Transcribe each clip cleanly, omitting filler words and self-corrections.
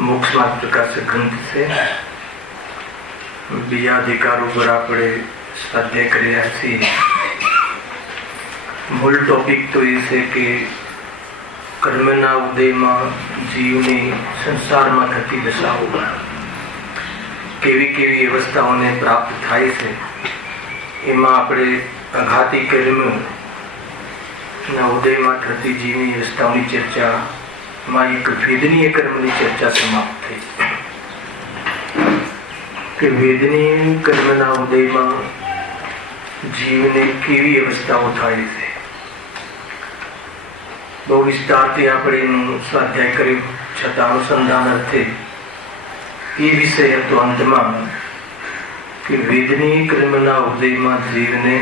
मोक्ष मार्ग प्रकाशक ग्रंथ से बीजा अधिकारों पर आपणे स्वाध्याय कर्या छे। मूल टॉपिक तो ये है कि कर्मना उदय में जीवने संसार में थती दशाओं केवी केवी अवस्थाओं ने प्राप्त थाय छे। एमां आपणे आघाती कर्म ना उदय में थती जीवनी अवस्थाओं की चर्चा में एक वेदनीय कर्म की चर्चा समाप्त थी कि वेदनीय कर्मना उदय में जीव ने केवी अवस्थाओं थाय छे। बहु विस्तारथी आपणे स्वाध्याय कर्यो छतां अनुसंधान अर्थे ये विषय हतो अंतमां कि वेदनीय कर्मना उदय में जीव ने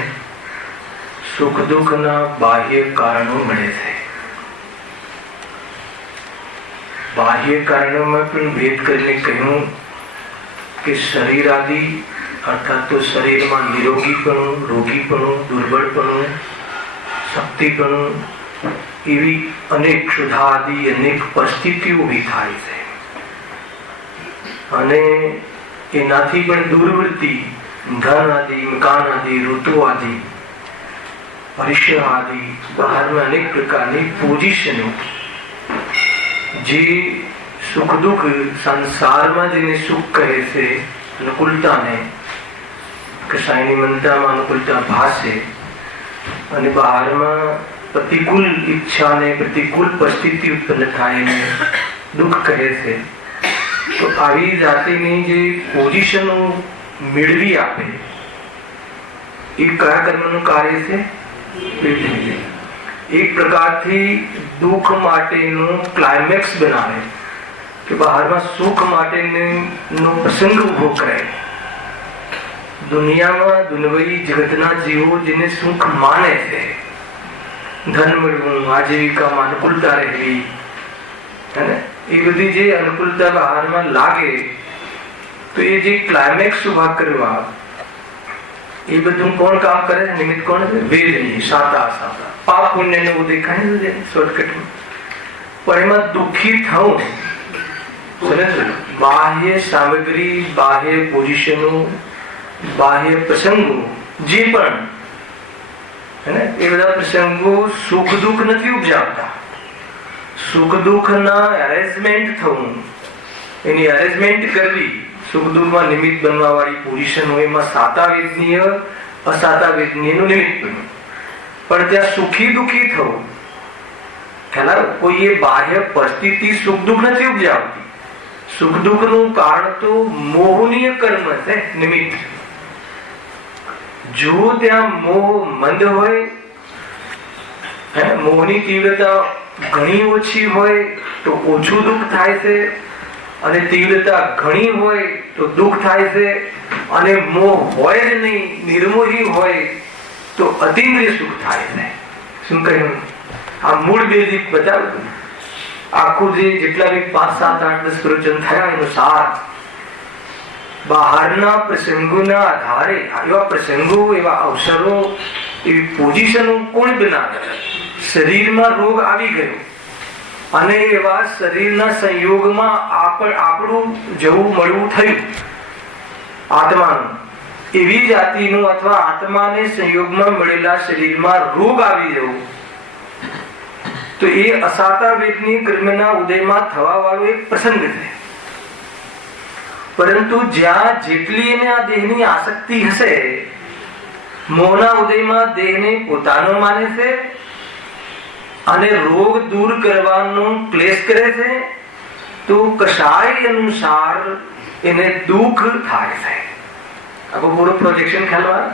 सुख दुखना बाह्य कारणों मळे छे। बाह्य कारणों में पण भेद करने कहूं कि शरीर आदि अर्थात तो शरीर में निरोगीपणु, रोगीपणु, दुर्बलपणु, शक्तिपणु एवी अनेक क्षुधा आदि अनेक परिस्थितिओ भी थाय छे अने एनाथी पण दुर्वृत्ति धन आदि, मकान आदि, ऋतु आदि, भविष्य आदि बाहर में अनेक प्रकार की पोजिशनों जे सुख दुख संसार में जेने सुख कहे से अनुकूलता ने कसायनी मनता में अनुकूलता भाषे अने बाहर में प्रतिकूल इच्छा ने प्रतिकूल परिस्थिति उत्पन्न थाय ने दुख कहे से। तो आवी जातिनी जे पोजिशनो मेळवी आपे ए कया कर्मनुं कार्य छे? वेदनीय। एक प्रकार थी दुख माटेनो क्लाइमेक्स बनावे कि बाहर में सुख माटेनो प्रसंग उभो करे। दुनिया में दुनवई जगतना जीवो जिने सुख माने छे, धन मळवुं, आजीविका में अनुकूलता रहेवी है ने ए बधी जे अनुकूलता बाहर में लागे तो ये जे क्लाइमेक्स उभा करवा ये बधुं कोण काम करे? निमित्त कोण छे? वेदनीय साता साता पाप पुण्य ने वो देखाय ने शॉर्टकट में। पर एमां दुखी थऊं बाह्य सामग्री, बाह्य पोजिशनो, बाह्य प्रसंगो जे पण है ने ए बधा प्रसंगो सुख दुख नथी उपजावता। सुख दुख ना अरेंजमेंट थऊं, एनी अरेंजमेंट करवी, सुख दुख में निमित्त बनवा वाली पोजिशन हो एमां साता वेदनीय असाता वेदनीय नुं निमित्त बन्युं। पण त्या सुखी दुखी थवुं ख्याल कोई ये बाह्य परिस्थिति सुख दुख नहीं उपजावती। सुख दुख નું કારણ તો મોહનીય કર્મ છે, નિમિત્ત। જો ત્યાં મોહ મંદ હોય, મોહની તીવ્રતા ઘણી ઓછી હોય તો ઓછું દુઃખ થાય છે, અને તીવ્રતા ઘણી હોય તો દુઃખ થાય છે, અને મોહ હોય જ નહીં, નિર્મોહી હોય તો અતિન્દ્રિય સુખ થાય છે। શું કહ્યું? આ મૂળ બેઝિક બતાવ્યું। આખું જે જેટલા બી 5, 7, 8, 10 પ્રવચન થયા એનો સાર બહારના પ્રસંગોના આધારે એવા પ્રસંગો, એવા અવસરો, એવી પોઝિશનો કોણ બનાવે? શરીરમાં રોગ આવી ગયો અને એવા શરીરના સંયોગમાં આપણું જવું મળવું થયું આત્માનું, એવી જાતિનું અથવા આત્માને સંયોગમાં મળેલા શરીરમાં રોગ આવી જવું, તો એ અસાતા વેદની કર્મના ઉદયમાં થવા વાળો એક પ્રસંગ છે। પરંતુ જ્યાં જેટલી એને આ દેહની આસક્તિ હશે, મોહના ઉદયમાં દેહને પોતાનો માને છે અને રોગ દૂર કરવાનો ક્લેશ કરે છે, તો કશાય અનુસાર એને દુઃખ થાય છે। આપણું પૂરું પ્રોજેક્શન ખ્યાલ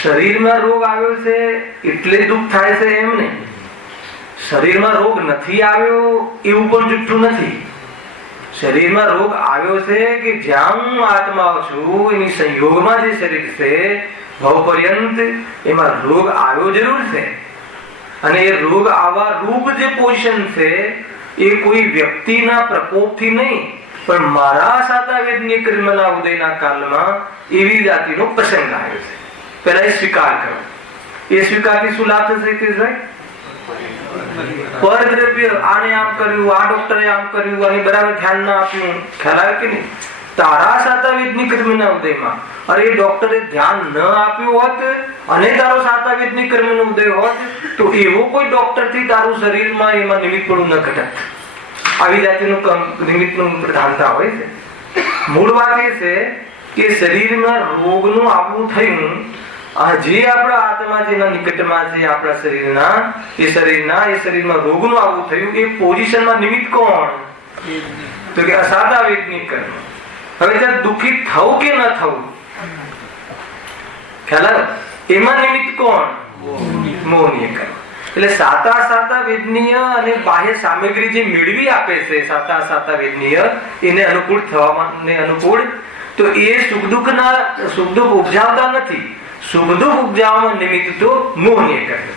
શરીરમાં રોગ આવ્યો છે એટલે દુઃખ થાય છે એમ નહીં। શરીરમાં રોગ નથી આવ્યો એવું પણ જુઠ્ઠું નથી। શરીરમાં રોગ આવ્યો છે કે જ્યાં હું આત્મા છું એની સંયોગમાં જે શરીર છે ભવ પર્યંત એમાં રોગ આવ્યો જરૂર છે, અને એ રોગ આવવા રૂપ જે પોઝિશન છે એ કોઈ વ્યક્તિના પ્રકોપથી નહીં, પણ મારા સાતા વેદની કર્મના ઉદયના કાળમાં એવી જાતિનો પ્રસંગ આવ્યો છે. પહેલા એ સ્વીકાર કરો. એ સ્વીકારથી શું લાભ થશે કે પરદ્રવ્ય આને આમ કર્યું, આ ડોક્ટરે આમ કર્યું, અને બરાબર ધ્યાન ના આપ્યું, ખ્યાલ આવે કે નહીં? તારા સાતા વેદની કર્મના ઉદયમાં અરે એ ડોક્ટરે ધ્યાન ન આપ્યું હોત અને તારો સાતા વેદની કર્મનો ઉદય હોત તો એવો કોઈ ડોક્ટરથી તારું શરીરમાં એમાં નિમિત્ત પણ ન ઘટત. આવી જાતિનું નિમિત્તનું પ્રધાનતા હોય છે. મૂળ વાત એ છે કે શરીરમાં રોગનું આવવું થયું, જે આપણા આત્મા જેના નિકટમાં છે આપણા શરીરમાં રોગનું આવવું થયું, એ પોઝિશનમાં નિમિત્ત કોણ? તો કે અસાતા વેદની કર્મ. હવે ત્યાં દુઃખી થવું કે ન થવું, ખ્યાલ એમાં નિમિત્ત કોણ? મોહનીય કર્મ. એટલે સાતા વેદનીય અને બાહ્ય સામગ્રી જે મેળવી આપે છે સાતા વેદનીય એને અનુકૂળ થવાને અનુકૂળ, તો એ સુખ દુઃખ ઉપજાવતા નથી. સુખ દુઃખ ઉપજાવવામાં નિમિત્ત તો મોહનીય કર્મ.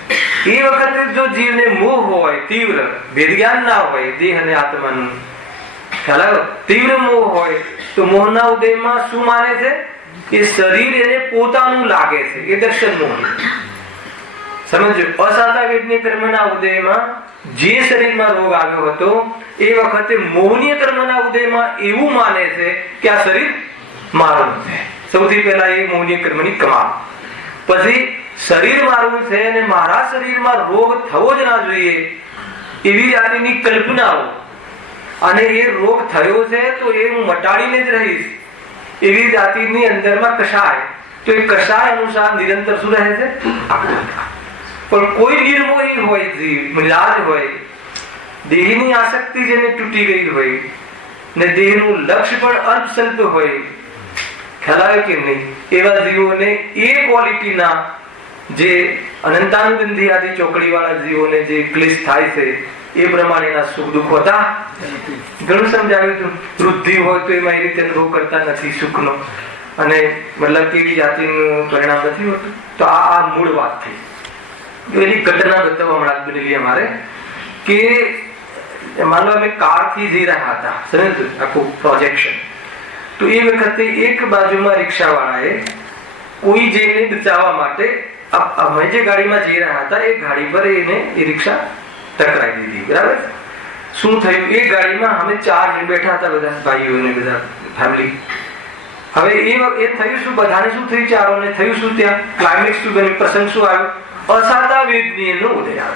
એ વખતે જો જીવને મોહ હોય, તીવ્ર ભેદ જ્ઞાન ના હોય દેહ અને આત્માનું, ખ્યાલ તીવ્ર મોહ હોય તો મોહના ઉદયમાં શું માને છે કે શરીર એને પોતાનું લાગે છે, એ દર્શન મોહ. સમજો, અસાતા વેદની કર્મના ઉદયમાં જે શરીરમાં રોગ આવ્યો હતો એ વખતે મોહનીય કર્મના ઉદયમાં એવું માને છે કે આ શરીર મારું છે. સૌથી પહેલા એ મોહનીય કર્મની કમાલ. પછી શરીર મારું છે અને મારા શરીરમાં રોગ થવો જ ના જોઈએ એવી જાતિની કલ્પનાઓ, અને એ રોગ થયો છે તો એ હું મટાડીને જ રહીશ એવી જાતિની અંદરમાં કષાય. તો એ કષાય અનુસાર નિરંતર શું રહે છે? પણ કોઈ નિર્મોહી હોય, જીવ મિલાજ હોય, દેહની આસક્તિ જેને તૂટી ગઈ હોય ને દેહનું લક્ષ્ય પણ અલ્પ સ્વલ્પ હોય, ખ્યાલ આવે કે નહીં? એવા જીવોને એ ક્વોલિટીના જે અનંતાનુબંધી આદિ ચોકડી વાળા જીવોને જે ક્લેશ થાય છે એ પ્રમાણેના સુખ દુઃખ હોતા ઘણું સમજાવ્યું હતું. વૃદ્ધિ હોય તો એમાં એ રીતે અનુભવ કરતા નથી સુખનો, અને મતલબ કેવી જાતિનું પરિણામ નથી હોતું. તો આ મૂળ વાત થઈ. એની ઘટના બતાવવા હમણાં બનેલી અમારે કે માનો અમે કારથી જઈ રહ્યા હતા, સમજો આખું પ્રોજેક્શન. તો એ વખતે એક બાજુમાં રિક્ષાવાળાએ કોઈ જેને બચાવવા માટે અમે જે ગાડીમાં જઈ રહ્યા હતા એ ગાડી પર એને એ રિક્ષા ટકરાઈ દીધી. બરાબર? શું થયું? એ ગાડીમાં અમે 4 જણ બેઠા હતા, બધા ભાઈઓ ને બધા ફેમિલી. હવે એ થયું શું? બધાને શું થયું? ચારોને થયું શું? ત્યાં ક્લાઇમેક્સ શું બન્યું? પ્રસંગ શું આવ્યો? અસાતા વેદનીયનો ઉદય આવ્યો.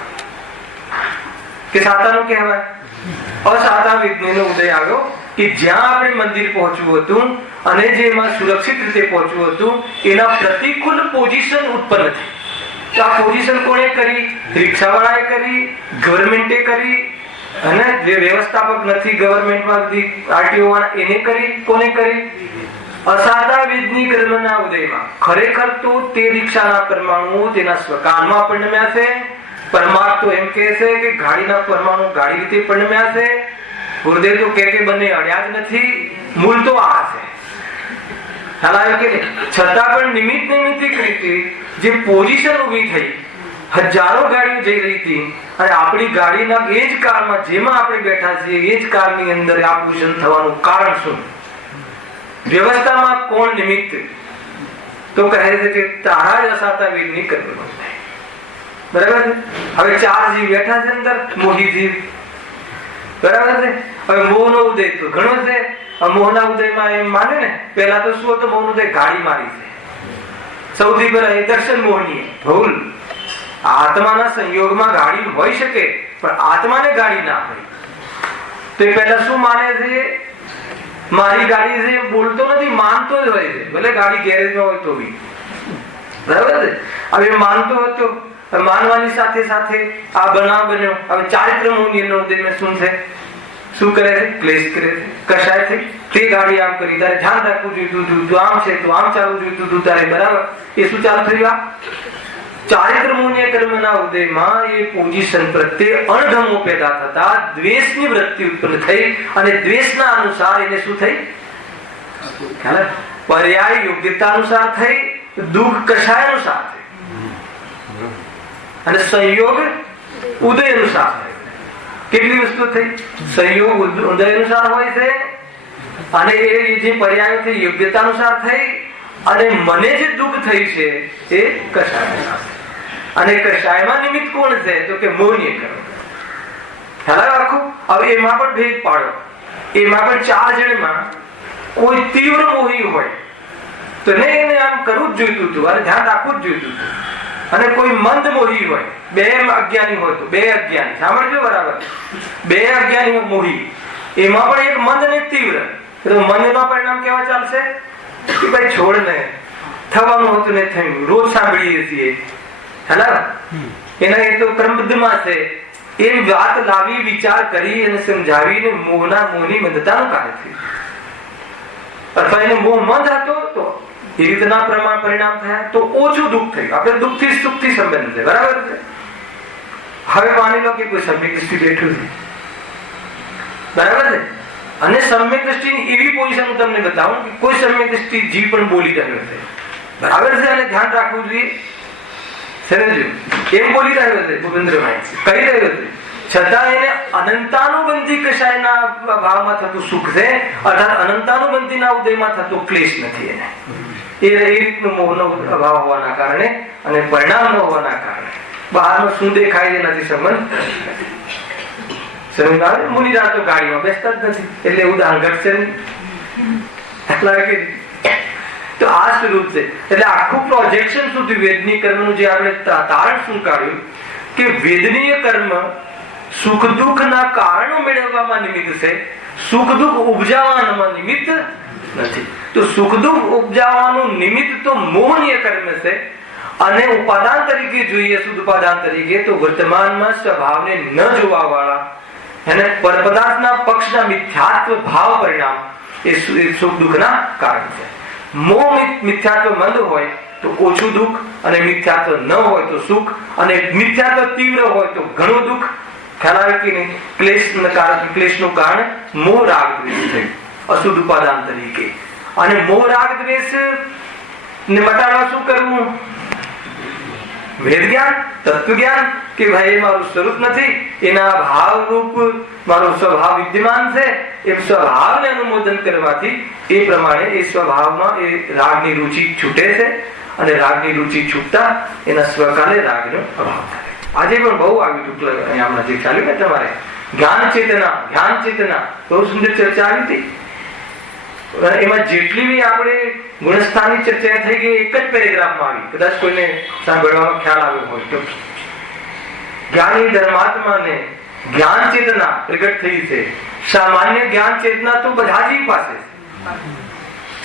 કે સાતાનો કહેવાય અસાતા વેદનીયનો ઉદય આવ્યો કે જ્યાં આપણે મંદિર પહોંચવું હતું અને જેમાં સુરક્ષિત રીતે પહોંચવું હતું એના પ્રતિકૂળ પોઝિશન ઉત્પન્ન થઈ. તો આ પોઝિશન કોણે કરી? રિક્ષાવાળાએ કરી, ગવર્મેન્ટે કરી, અને જે વ્યવસ્થાપક નથી ગવર્મેન્ટમાં આરટીઓ વાળા એને કરી. કોને કરી? અસાતા વેદની કર્મના ઉદયમાં. ખરેખર તો તે રિક્ષાના પરમાણુ તેના સ્વકાળમાં પરિણમ્યા છે. પરમાર્થ તો એમ કહે છે કે ગાડીના પરમાણુ ગાડી રીતે પરિણમ્યા છે. ગુરુદેવ તો કે બંને અડ્યા જ નથી. મૂળ તો આ છે. છતાં પણ નિમિત્તિક રીતે જે પોઝિશન ઉભી થઈ, હજારો ગાડીઓ જઈ રહી હતી અને આપણી ગાડીના એ જ કારમાં જેમાં આપણે બેઠા છીએ એ જ કારની અંદર આ પોઝિશન થવાનું કારણ શું? વ્યવસ્થામાં કોણ નિમિત્ત? તો કહે છે કે તારા જ અસાતા વેદની કર્મ. બરાબર છે? હવે 4 જીવ બેઠા છે અંદર, મોહી જીવ. બરાબર છે? હવે મોહનો ઉદય તો ઘણો છે. મોહના ઉદયમાં એમ માને ને, પહેલા તો શું હતું? મોહનો ઉદય ગાડી મારી છે. સૌથી પહેલા એ દર્શન મોહની ભૂલ. આત્માના સંયોગમાં ગાડી હોઈ શકે પણ આત્માને ગાડી ના હોય. તો એ પહેલા શું માને છે? મારી ગાડી છે બોલતો નથી, માનતો જ હોય છે. ભલે ગાડી ગેરેજમાં હોય તો બી. બરાબર છે? હવે માનતો હતો, માનવાની સાથે સાથે આ બનાવ બન્યો. હવે ચારિત્ર મોહનીયનો ઉદય શું છે? શું કરે છે? ક્લેશ કરે છે. કશાય થઈ તે ગાડી આમ કરી, તારે ધ્યાન રાખવું જોઈતું, તું આમ છે તો આમ ચાલવું જોઈતું તું તારે. બરાબર? એ શું ચાલુ થયું? આ ચારિત્ર મોહનીય કર્મના ઉદયમાં એ પોઝિશન પ્રત્યે અણગમો પેદા થતા દ્વેષની વૃત્તિ ઉત્પન્ન થઈ અને દ્વેષના અનુસાર એને શું થઈ? પર્યાય યોગ્યતા અનુસાર થઈ, દુઃખ કષાય અનુસાર થઈ અને સંયોગ ઉદય અનુસાર થઈ. કેટલી વસ્તુ થઈ? સંયોગ ઉદય અનુસાર હોય છે અને એ જે પર્યાય થઈ યોગ્યતા અનુસાર થઈ અને મને જે દુઃખ થઈ છે એ કષાય અનુસાર. અને કષાયમાં નિમિત્ત કોણ છે? તો કે મોહનીય કર્મ. ખ્યાલ રાખો. હવે એમાં પણ ભેદ પાડો. એમાં પણ 4 જણમાં કોઈ તીવ્ર મોહી હોય તો એને આમ કરવું જ જોઈતું હતું અને ધ્યાન રાખવું જ જોઈતું હતું. અને કોઈ મંદ મોહી હોય, 2 અજ્ઞાની હોય તો 2 અજ્ઞાની, સાંભળજો બરાબર, 2 અજ્ઞાની મોહી, એમાં પણ એક મંદ અને એક તીવ્ર. તો મંદમાં પરિણામ કેવા ચાલશે? કે ભાઈ છોડ ને, થવાનું હતું ને થયું, રોજ સાંભળીએ છીએ. હેલા એના એ તો ક્રમબદ્ધમાં છે. એ વાત લાવી, વિચાર કરી અને સમજાવીને મોહની મંદતાનું કાર્ય થયું. અથવા એને મોહ મંદ હતો તો એ રીતના પરિણામ થયા તો ઓછું દુઃખ થયું. આપણે દુઃખથી સુખથી સંબંધ છે, બરાબર છે. હવે માની લો કે કોઈ સમ્યક દ્રષ્ટિ બેઠું છે, બરાબર છે. અને સમ્યક દ્રષ્ટિની એવી પોઝિશન હું તમને બતાવું કે કોઈ સમ્યક દ્રષ્ટિ જીવ પણ બોલી રહ્યો છે, બરાબર છે. અને ધ્યાન રાખવું જોઈએ. સમજો કેમ બોલી રહ્યો છે? ભૂપેન્દ્રભાઈ કહી રહ્યો છે, છતાં એને અનંતાનુબંધી કશાયના ભાવમાં થતું સુખ છે, અર્થાત અનંતાનુબંધીના ઉદયમાં થતો ક્લેશ નથી. એને એ રીતનું મોહનો અભાવ હોવાના કારણે અને પરિણામ ન હોવાના કારણે બહારનો શું દેખાય છે નથી સંબંધ. મુનિરાજ તો ગાડીમાં બેસતા જ નથી એટલે ઉદાહરણ ઘટશે નહીં. તો આ સ્વરૂપ છે. એટલે આખું પ્રોજેક્શન સુધી વેદનીય કર્મનું જે આપણે તારણ શું કાઢ્યું કે વેદનીય કર્મ સુખ દુઃખના કારણો મેળવવામાં નિમિત્ત છે, સુખ દુઃખ ઉપજાવવામાં નિમિત્ત નથી. તો સુખ દુઃખ ઉપજાવવાનું નિમિત્ત તો મોહનીય કર્મ છે. અને ઉપાદાન તરીકે જોઈએ, શુદ્ધ ઉપાદાન તરીકે તો વર્તમાનમાં સ્વભાવને ન જોવા વાળા અને પરપદાર્થના પક્ષના મિથ્યાત્વ ભાવ પરિણામ એ સુખ દુઃખના કારણ છે. મોહ મિથ્યાત્વ મંદ હોય તો ઓછું દુઃખ, અને મિથ્યાત્વ ન હોય તો સુખ, અને મિથ્યાત્વ તીવ્ર હોય તો ઘણું દુઃખ. ખ્યાલ આવે કે નહીં? ક્લેશનું કારણ મોહ રાગ દ્વેષ છે અશુદ્ધ ઉપાદાન તરીકે. અને મોહ રાગ દ્વેષ ને મટાડવા શું કરવું? વેદ જ્ઞાન, તત્વ જ્ઞાન કે ભાઈ મારું સ્વરૂપ નથી, એના ભાવ રૂપ મારો સ્વભાવ વિદ્યમાન છે. એ સ્વભાવને અનુમોદન કરવાથી એ પ્રમાણે એ સ્વભાવમાં એ રાગની રુચિ છૂટે છે. અને રાગની રુચિ છૂટતા એના સ્વકાલે રાગનો અભાવ થાય. આજે પણ બહુ આવ્યું હતું હમણાં જે ચાલ્યું ને તમારે જ્ઞાન ચેતના બહુ સુંદર ચર્ચા આવી હતી. એમાં જેટલી બી આપણે ગુણસ્થાનની ચર્ચા થઈ ગઈ એક જ પેરેગ્રાફમાં આવી. કદાચ કોઈને સાંભળવામાં ખ્યાલ આવ્યો હોય તો જ્ઞાની ધર્માત્માને જ્ઞાન ચેતના પ્રગટ થઈ છે. સામાન્ય જ્ઞાન ચેતના તો બધા જ પાસે છે.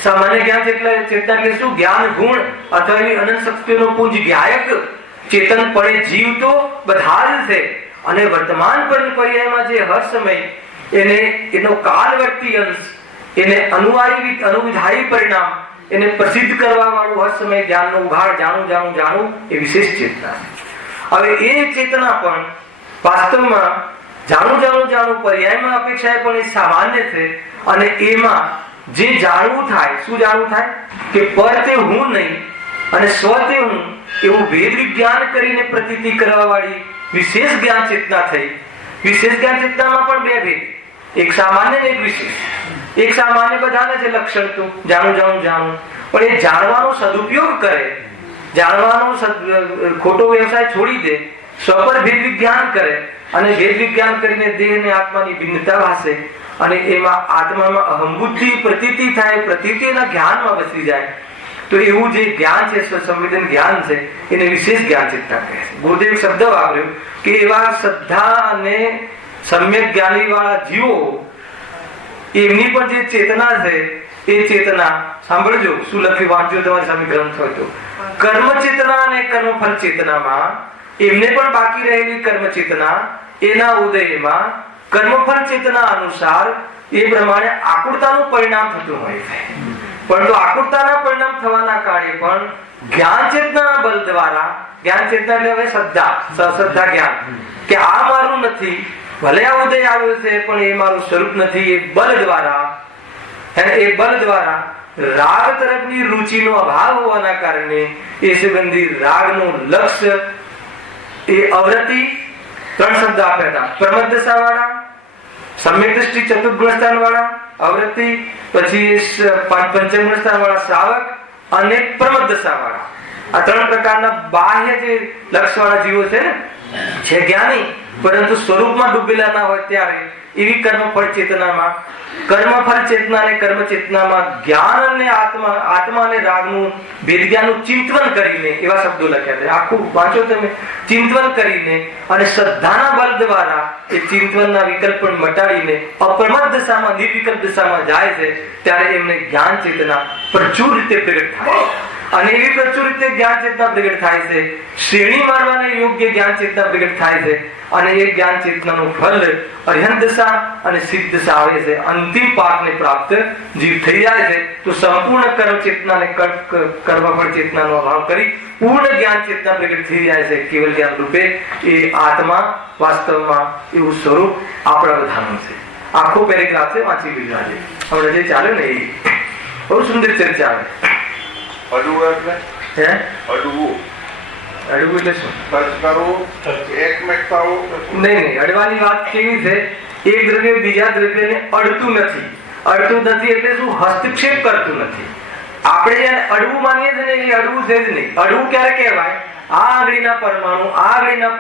સામાન્ય જ્ઞાન ચેતના એટલે શું? જ્ઞાન ગુણ અથવા એવી અનંત શક્તિઓનો પુંજ જ્ઞાયક ચેતન પડે જીવ તો બધા જ છે. અને વર્તમાન પર્યાયમાં જે હર સમય એને એનો કાળવર્તી અંશ, એને અનુવિધાયી પરિણામ, એને પ્રસિદ્ધ કરવા વાળું હર સમય જ્ઞાનનો ઉઘાડ જાણું એ વિશેષ ચેતના છે. હવે એ ચેતના પણ વાસ્તવમાં જાણું પર્યાયમાં અપેક્ષાએ પણ એ સામાન્ય છે. અને એમાં જે જાણવું થાય, શું જાણવું થાય? કે પર તે હું નહીં અને સ્વ તે હું, એવું વેદ વિજ્ઞાન કરીને પ્રતીતિ કરવા વાળી વિશેષ જ્ઞાન ચેતના થઈ. વિશેષ જ્ઞાન ચેતનામાં પણ 2 ભેદ, એક સામાન્ય ને એક વિશેષ. એક સામાન્ય બધાને છે લક્ષણ તો જાણું, પણ એ જાણવાનો સદુપયોગ કરે, જાણવાનો ખોટો વ્યવસાય છોડી દે, સ્વપર ભેદ વિજ્ઞાન કરે અને ભેદ વિજ્ઞાન કરીને દેહ અને આત્માની ભિન્નતા ભાસે અને એમાં આત્મામાં અહંબુદ્ધિ પ્રતીતિ થાય, પ્રતીતિ એના જ્ઞાનમાં વસી જાય. તો એવું જે જ્ઞાન છે, સંવેદન જ્ઞાન છે, એને વિશેષ જ્ઞાન ચેતના કહે છે. ગુરુદેવ શબ્દ વાપર્યો કે એવા શ્રદ્ધા અને સમ્યક જ્ઞાની વાળા જીવો એમની પણ જે ચેતના છે એ ચેતના, સાંભળજો શું લખ્યું, વાંચજો તમારી સામે ગ્રંથ હોય તો, કર્મ ચેતના અને કર્મફળ ચેતનામાં એમને પણ બાકી રહેલી કર્મ ચેતના એના ઉદયમાં કર્મફળ ચેતના અનુસાર એ પ્રમાણે આકુરતાનું પરિણામ થતું હોય છે. પરંતુ આકુરતાના પરિણામ થવાના કારણે પણ જ્ઞાન ચેતનાના બળ દ્વારા જ્ઞાન ચેતના એટલે હવે શ્રદ્ધા, સશ્રદ્ધા જ્ઞાન કે આ મારું નથી, ભલે આ ઉદય આવ્યો છે પણ એ મારું સ્વરૂપ નથી. એ બલ દ્વારા રાગ તરફની રુચિનો અભાવ હોવાના કારણે એ સંબંધી રાગનું લક્ષ્ય એ અવરતિ, 3 શબ્દ આપ્યા હતા, પ્રમદશા વાળા, સમ્યક દ્રષ્ટિ ચતુર્ગુણ સ્થાન વાળા અવરતિ, પછી પંચમ સ્થાન વાળા શ્રાવક અને પ્રમદશા વાળા. આ 3 પ્રકારના બાહ્ય જે લક્ષ વાળા જીવો છે ને, છે જ્ઞાની પરંતુ સ્વરૂપમાં ડૂબેલા ના હોય ત્યારે એવી કર્મફળ ચેતનામાં, કર્મફળ ચેતના અને કર્મ ચેતનામાં જ્ઞાન અને આત્મા અને રાગનું ભેદ જ્ઞાનનું ચિંતન કરીને, એવા શબ્દો લખ્યા છે, આખું વાંચો તમે, ચિંતન કરીને અને શ્રદ્ધાના બળ દ્વારા એ ચિંતનના વિકલ્પ મટાડીને અપ્રમદ દશામાં, નિર્વિકલ્પ દશામાં જાય છે ત્યારે એમને જ્ઞાન ચેતના પ્રચુર રીતે પ્રગટ થાય. અને એવી પ્રચુર રીતે જ્ઞાન ચેતના પ્રગટ થાય છે, શ્રેણી મારવાને યોગ્ય જ્ઞાન ચેતના પ્રગટ થાય છે. અને એ જ્ઞાન ચેતનાનું ફળ અર્હંત દશા અને સિદ્ધ દશા આવે છે. અંતિમ પાકને પ્રાપ્ત જીવ થઈ જાય છે તો સંપૂર્ણ કર્મ ચેતના અને કર્મફળ ચેતનાનો અભાવ કરી પૂર્ણ જ્ઞાન ચેતના પ્રગટ થઈ જાય છે. કેવલ જ્ઞાન રૂપે એ આત્મા વાસ્તવમાં એવું સ્વરૂપ આપણા બધાનું છે. આખો પેરેગ્રાફ છે, વાંચી લીધો આજે. હમણાં જે ચાલે ને એ બહુ સુંદર ચર્ચા આવે. અડવું એટલે હે અડવું એટલે શું? નહીં, અડવાની વાત કેવી છે? એક દ્રવ્ય બીજા દ્રવ્યને અડતું નથી. અડતું નથી એટલે શું? હસ્તક્ષેપ કરતું નથી. આપણે જેને અડવું માનીએ છીએ ને, એ અડવું છે જ નહીં. અડવું ક્યારે કહેવાય? આ આંગળીના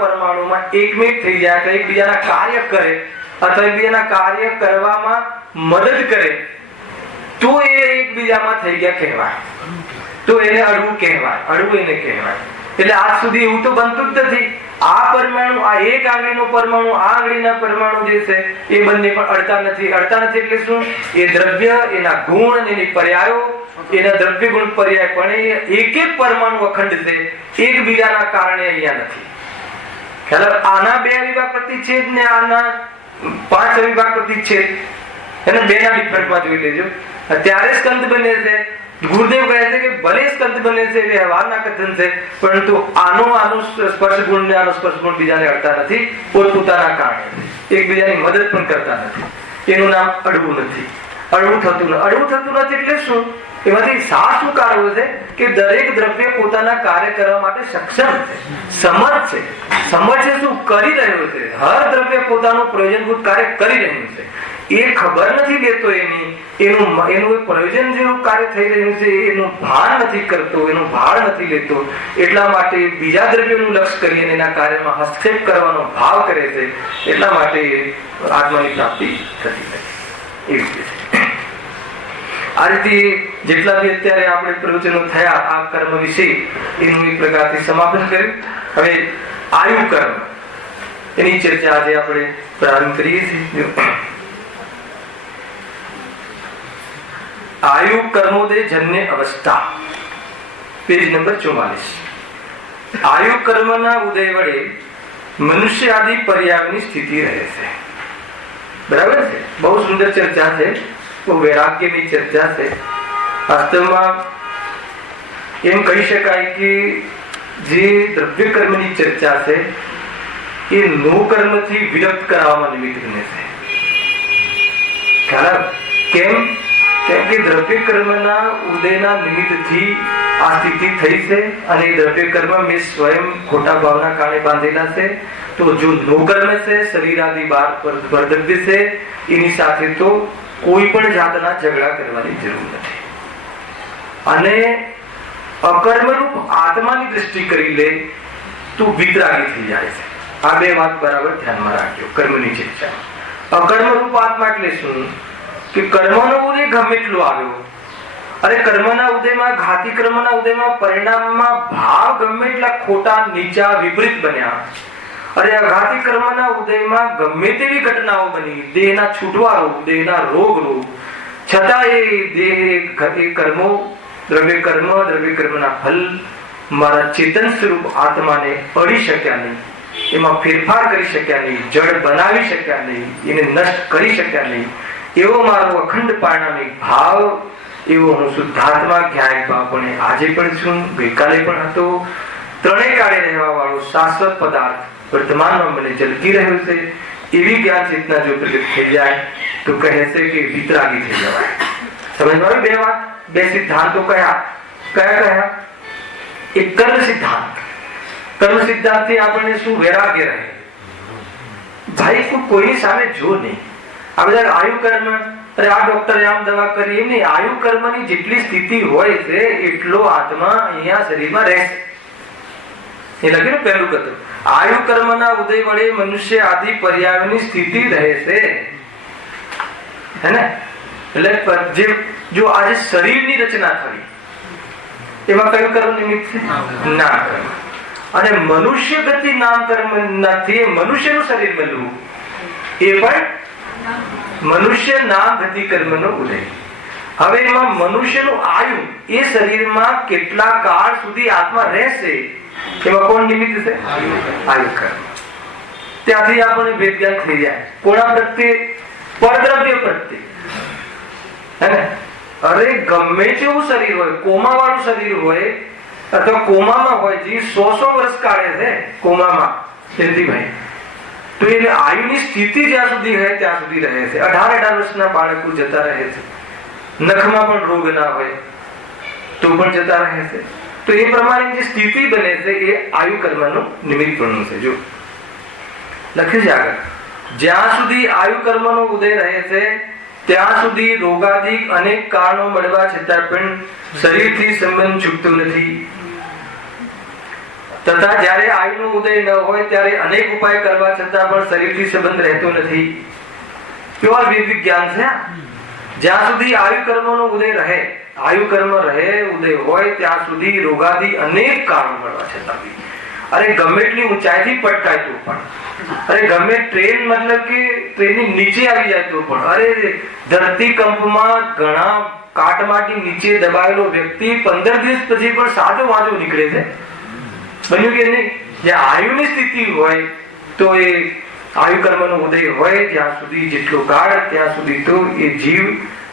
પરમાણુમાં એકમેક થઈ જાય, તો એકબીજાના કાર્ય કરે અથવા એકબીજાના કાર્ય કરવામાં મદદ કરે તો એ એકબીજામાં થઈ ગયા કહેવાય, તો એને અડવું કહેવાય. અડવું એને કહેવાય. એટલે આજ સુધી એવું તો બનતું જ નથી. આ પરમાણુ, આ એક આંગળીનો પરમાણુ, આ આંગળીના પરમાણુ જે છે એ બંને પણ અડતા નથી. અડતા નથી એટલે શું? એ દ્રવ્ય, એના ગુણ, એની પર્યાયો, એના દ્રવ્ય ગુણ પર્યાય પણ એક એક પરમાણુ અખંડ છે, એકબીજાના કારણે અહીંયા નથી. ખ્યાલ? આના 2 અવિભાગ પ્રતિચ્છેદ ને આના 5 અવિભાગ પ્રતિચ્છેદ, એને 2 ના ડિફરન્સમાં જોઈ લેજો. ત્યારે સ્કંદ બને છે. ગુરુદેવ કહે છે કે ભલે સ્કંદ બને છે, વ્યવહારના કથન છે, પરંતુ આનો સ્પર્શ ગુણ ને આનો સ્પર્શ ગુણ બીજાને અડતા નથી, પોતપોતાના કારણે એકબીજાની મદદ પણ કરતા નથી. એનું નામ અડવું નથી. અડવું થતું નથી એટલે શું? એમાંથી શું કાઢવો છે કે દરેક દ્રવ્ય પોતાના કાર્ય કરવા માટે સક્ષમ છે, સમર્થ છે. સમર્થ છે શું? કરી રહ્યો છે. હર દ્રવ્ય પોતાનું પ્રયોજનભૂત કાર્ય કરી રહ્યું છે. એ ખબર નથી લેતો, એનું પ્રયોજન જેવું કાર્ય થઈ રહ્યું છે એનું ભાન નથી કરતો, એનું ભાર નથી લેતો. એટલા માટે બીજા દ્રવ્યોનું લક્ષ્ય કરીને એના કાર્યમાં હસ્તક્ષેપ કરવાનો ભાવ કરે છે. એટલા માટે આત્માની પ્રાપ્તિ થતી નથી. એવી રીતે આ રીતે જેટલા બી અત્યારે આપણે પ્રવચનો થયા આ કર્મ વિશે, એનું એક પ્રકારથી સમાપન કર્યું. હવે આયુ કર્મ, એની ચર્ચા આજે આપણે પ્રારંભ કરીએ છીએ. આયુ કર્મોદય જન્ય અવસ્થા, પેજ નંબર 44. આયુ કર્મના ઉદય વડે મનુષ્ય આદિ પર્યાવની સ્થિતિ રહે છે. બરાબર છે? બહુ સુંદર ચર્ચા છે, બહુ વૈરાગ્યની ચર્ચા છે. વાસ્તવમાં એમ કહી શકાય કે જે દ્રવ્ય કર્મની ચર્ચા છે એ નો કર્મથી વિરક્ત કરાવવામાં નિમિત્ત બને છે. ખ્યાલ? કેમ કે દ્રવ્ય કર્મના ઉદયના નિમિત્તથી આ સ્થિતિ થઈ છે અને એ દ્રવ્ય કર્મ મેં સ્વયં ખોટા ભાવના કારણે બાંધેલા છે. તો જો નો કર્મ છે, શરીર આદિ દ્રવ્ય છે, એની સાથે તો કોઈ પણ જાતના ઝઘડા કરવાની જરૂર નથી. અને અકર્મરૂપ આત્માની દ્રષ્ટિ કરી લે તો વિતરાગી થઈ જાય છે. આ 2 વાત બરાબર ધ્યાનમાં રાખજો કર્મની ચર્ચા. અકર્મરૂપ આત્મા એટલે શું? કે કર્મનો ઉદય ગમે એટલો આવ્યો, અરે કર્મના ઉદયમાં, ઘાતી કર્મના ઉદયમાં પરિણામમાં ભાવ ગમે એટલા ખોટા, નીચા, વિપરીત બન્યા. અરે અઘાતી કર્મના ઉદયમાં ગમે તેવી ઘટનાઓ બની, દેહના છૂટવારો, દેહના રોગ, છતાં એ કર્મો, દ્રવ્ય કર્મના ફલ મારા ચેતન સ્વરૂપ આત્માને અડી શક્યા નહીં, એમાં ફેરફાર કરી શક્યા નહીં, જડ બનાવી શક્યા નહીં, એને નષ્ટ કરી શક્યા નહીં. એવો મારો અખંડ પારણામિક ભાવ, એવો હું શુદ્ધાત્મા જ્ઞાન ભાવ પણ આજે પણ છું, ગઈકાલે પણ હતો ત્રણેય કાળે રહેવા વાળો શાશ્વત પદાર્થ વર્તમાનમાં મને ઝલકી રહ્યો છે એવી જ્ઞાન ચેતના જો પ્રગટ થઈ જાય તો કહે છે કે વિતરાગી થઈ જવાય. સમજમાં બે વાત, બે સિદ્ધાંતો કયા કયા? એક કર્મ સિદ્ધાંત. કર્મ સિદ્ધાંત થી આપણને શું વૈરાગ્ય રહે? ભાઈ કોઈની સામે જો નહીં. આ બધા આયુ કર્મ, અરે આ ડોક્ટરે આમ દવા કરી, એમ નહીં. આયુ કર્મની જેટલી સ્થિતિ હોય છે એટલો આત્મા અહીંયા શરીરમાં રહેશે. એ લખેલું પહેલું કથન. આયુ કર્મના ઉદય વડે મનુષ્ય આદિ પર્યાયની સ્થિતિ રહે છે, હે ને? એટલે જો આજે શરીરની રચના થઈ એમાં કયું કર્મ નિમિત્ત છે? નામ કર્મ. અને મનુષ્ય ગતિ નામ કર્મ નથી, મનુષ્યનું શરીર બનવું એ પણ મનુષ્ય નામ ગતિ કર્મનો ઉદય. હવે એમાં મનુષ્યનું આયુ એ શરીરમાં કેટલા કાળ સુધી આત્મા રહેશે એમાં કોણ નિમિત્ત છે? આયુ કર્મ. ત્યાંથી આપણને ભેદ જ્ઞાન થઈ જાય. કોના પ્રત્યે? પરદ્રવ્ય પ્રત્યે, હે ને? અરે ગમે તેવું શરીર હોય, કોમા વાળું શરીર હોય અથવા કોમામાં હોય, જે 100 વર્ષ કાઢે છે કોમામાં જયંતિભાઈ, તો એને આયુની સ્થિતિ જ્યાં સુધી હોય ત્યાં સુધી રહે છે. 18 વર્ષના બાળકો જતા રહે છે. નખમાં પણ રોગ ના હોય તો પણ જતા રહે છે. તો એ પ્રમાણે જે સ્થિતિ બને છે એ આયુ કર્મનું નિમિત્ત પણ છે. જો લખ્યું છે આગળ, જ્યાં સુધી આયુ કર્મનો ઉદય રહે છે ત્યાં સુધી રોગાદિક અનેક કારણો મળવા છતાં પણ શરીરથી સંબંધ છૂટતો નથી. તથા જ્યારે આયુનો ઉદય ન હોય ત્યારે અનેક ઉપાય કરવા છતાં પણ શરીરથી સંબંધ રહેતો નથી. પ્યોર વૈદિક જ્ઞાન છે. જ્યાં સુધી આયુ કર્મનો ઉદય રહે, આયુ કર્મ રહે, ઉદય હોય ત્યાં સુધી રોગાદિ અનેક કારણો મળવા છતાં, અરે ગમે એટલી ઊંચાઈથી પટકાય તો પણ, અરે ગમે ટ્રેન મતલબ કે ટ્રેનની નીચે આવી જાય તો પણ, અરે ધરતીકંપમાં ઘણા કાટમાટી નીચે દબાયેલો વ્યક્તિ 15 દિવસ પછી પણ સાજો વાજો નીકળે છે. બન્યું કે નહીં? જ્યાં આયુની સ્થિતિ હોય તો એ આયુ કર્મનો ઉદય હોય ત્યાં સુધી, જેટલો કાળ ત્યાં સુધી તો એ જીવ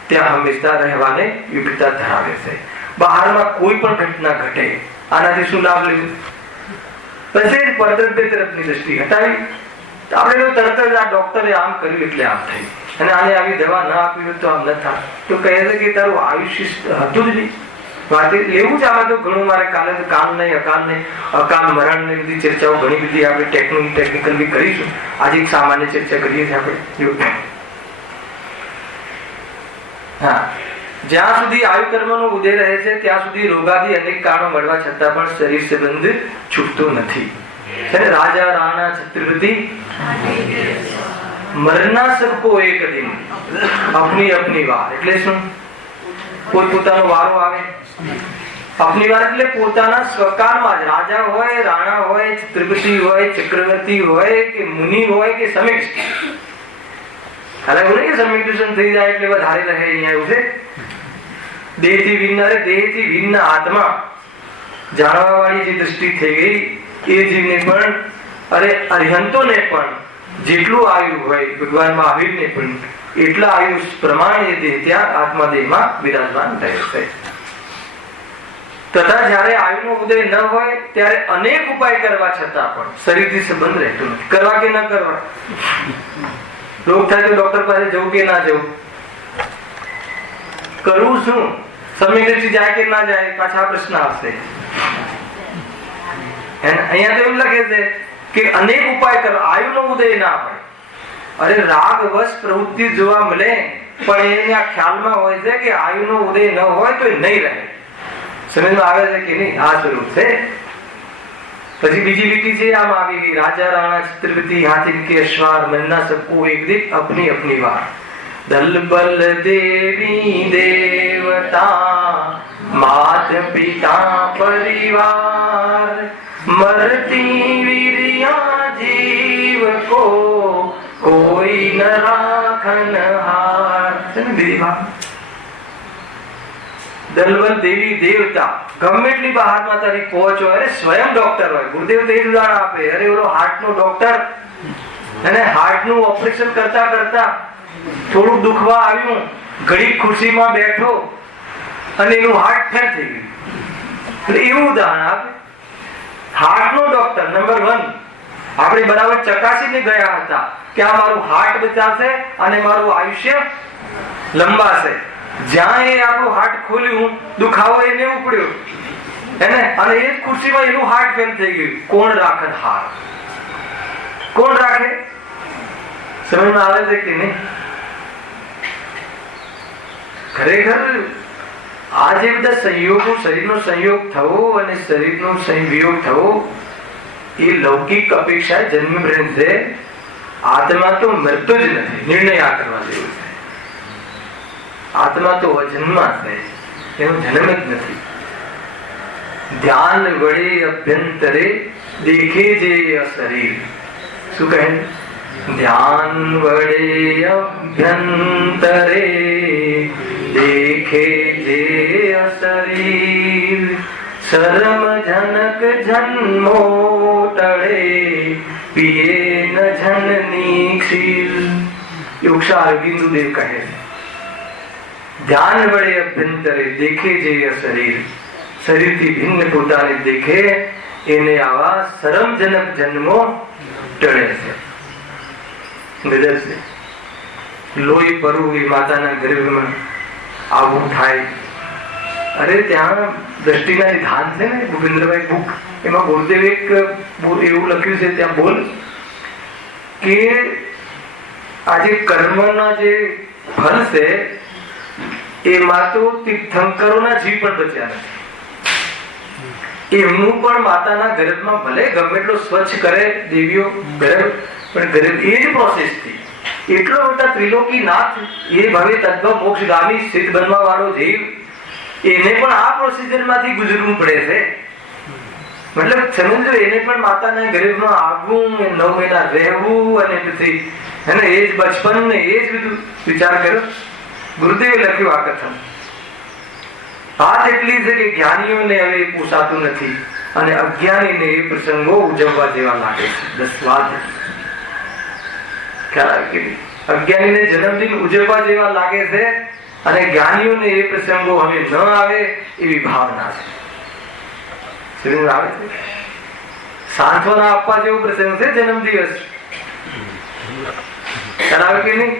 ત્યાં હંમેશા રહેવાને યોગ્યતા ધરાવે છે. બહારમાં કોઈ પણ ઘટના ઘટે, આનાથી શું લાભ લેવું? પછી પરદ્રવ્ય તરફની દ્રષ્ટિ હટાવી આપણે તરત જ આ ડોક્ટરે આમ કર્યું એટલે આમ થઈ, અને આને આવી દવા ના આપી તો આમ ન થાય, તો કહે છે કે તારું આયુષ્ય હતું જ નહીં. વાત લેવું જ. આમાં તો ઘણું મારે કાલે તો કામ નહીં, અકાલ નહીં, અકાલ મરણ ની બધી ચર્ચાઓ ઘણી બધી આપણે ટેકનિકલ બી કરીશું. આજે એક સામાન્ય ચર્ચા કરીએ છીએ આપણે. હા, જ્યાં સુધી આયુ કર્મનો ઉદય રહે છે ત્યાં સુધી રોગાદી અનેક કારણો મળવા છતાં પણ શરીર સંબંધ છૂટતો નથી. રાજા રાણા છત્રપતિ મરના સબકો એક દિન અપની અપની વાર. એટલે શું? પોતપોતાનો વારો આવે. અપની વાર એટલે પોતાના સ્વકાળમાં જ. રાજા હોય, રાણા હોય, છત્રપતિ હોય, ચક્રવર્તી હોય કે મુનિ હોય કે સમીક્ષ. હાલે એવું નહીં કે સમીક્ષણ થઈ જાય એટલે વધારે રહે. અહીંયા એવું છે દેહથી ભિન્ન, અરે દેહથી ભિન્ન આત્મા જાણવા વાળી જે દ્રષ્ટિ થઈ ગઈ એ જીવને પણ, અરે અરિહંતોને પણ જેટલું આયુ હોય ભગવાન મહાવીરને પણ એટલા આયુ પ્રમાણે દેહ ત્યાં આત્મા દેહમાં વિરાજમાન રહે છે. તથા જ્યારે આયુનો ઉદય ન હોય ત્યારે અનેક ઉપાય કરવા છતાં પણ શરીરથી સંબંધ રહેતો નથી. કરવા કે ન કરવા? રોગ થાય તો ડોક્ટર પાસે જવું કે ના જવું? કરવું શું? સમય દ્રષ્ટિ જાય કે ના જાય? પાછા પ્રશ્ન આવશે. અહીંયા તો એમ લખે છે કે અનેક ઉપાય કરો, આયુનો ઉદય ના હોય. અરે રાગ વશ પ્રવૃત્તિ જોવા મળે પણ એના ખ્યાલમાં હોય છે કે આયુનો ઉદય ન હોય તો એ નહીં રહે. સમજમાં આવે છે કે નહીં? આ સ્વરૂપ છે. પછી બીજી લીટી છે આમ આવી ગઈ, રાજા રાણા છત્રપતિ હાથી કે અશ્વાર મનના સબકો એક દિન અપની અપની વાર. દલ બલ દેવી દેવતા માત પિતા પરિવાર મરતી વીરિયા જીવ કો કોઈ ન રાખન હાર. દલબલ દેવી દેવતા ગમે એટલી બહારમાં તારી પહોંચ હોય, અરે સ્વયં ડોક્ટર હોય, ગુરુદેવ તે ઉદાહરણ આપે. અરે ઓલો હાર્ટ નો ડોક્ટર, અને હાર્ટ નું ઓપરેશન કરતા કરતા થોડુંક દુખવા આવ્યું, ઘડી ખુરશીમાં બેઠો અને એનું હાર્ટ ફેલ થઈ ગયું. એટલે એવું ઉદાહરણ આપે. હાર્ટનો ડોક્ટર નંબર 1 આપણે બરાબર ચકાસીને ગયા હતા કે આ મારું હાર્ટ બચાવશે અને મારું આયુષ્ય લંબાશે. જ્યાં એ આપણું હાર્ટ ખોલ્યું, દુખાવો એને ઉપડ્યો એને, અને એ જ ખુરશીમાં એનું હાર્ટ ફેલ થઈ ગયું. કોણ રાખે હાર? કોણ રાખે? સમજમાં આવે છે કે નહીં? ખરેખર આ જે બધા સંયોગો, શરીરનો સંયોગ થવો અને શરીરનો વિયોગ થવો એ લૌકિક અપેક્ષા જન્મ મરણ છે. આત્મા તો મરતો જ નથી. નિર્ણય આ કરવા જેવું છે. આત્મા તો અજન્મા છે, એનો જન્મ જ નથી. ધ્યાન વડે અભ્યંતરે દેખે જે અશરીર. શું કહે? ધ્યાન વડે અભ્યંતરે દેખે જે અશરીર. શરમ જનક જન્મો ટળે પિયે ન જનની ક્ષીર. યોગશાસ્ત્ર અરવિંદુદેવ કહે છે ધ્યાન વડે અભ્યંતરે દેખે જે અશરીર. શરીરથી ભિન્ન પોતાને દેખે એને આવા શરમજનક જન્મો ટળે છે. ગજબ છે. લોહી પરવું એ માતાના ગર્ભમાં આવું થાય. અરે ત્યાં દ્રષ્ટિના નિધાન છે ને ભૂપેન્દ્રભાઈ બુક, એમાં ગુરુદેવ એક એવું લખ્યું છે ત્યાં બોલ કે આજે કર્મના જે ફળ છે એમાં તો તીર્થંકરોના જીવ પણ બચ્યા નથી. એમનું પણ માતાના ગર્ભમાં ભલે ગમે એટલો સ્વચ્છ કરે દેવીઓ ગર્ભ, પણ ગર્ભ એ જ પ્રોસેસ થી એટલો મોટા ત્રિલોકી નાથ એ ભવે તત્વ મોક્ષગામી સિદ્ધ બનવા વાળો જીવ એને પણ આ પ્રોસિજર માંથી ગુજરવું પડે છે. મતલબ સમજો, એને પણ માતાના ગર્ભમાં આવવું, 9 મહિના રહેવું અને પછી એને એ જ બચપન ને એ જ બધું વિચાર કર્યો. ગુરુદેવે લખ્યું આ કથન. વાત એટલી છે કે જ્ઞાનીઓને હવે પોસાતું નથી અને અજ્ઞાનીને એ પ્રસંગો ઉજવવા જેવા લાગે છે. 10 વાત અજ્ઞાનીને જન્મદિન ઉજવવા જેવા લાગે છે અને જ્ઞાનીઓને એ પ્રસંગો હવે ન આવે એવી ભાવના છે. સમજ આવે છે? સાંત્વના આપવા જેવો પ્રસંગ છે જન્મદિવસ. કરાવે કે નહીં?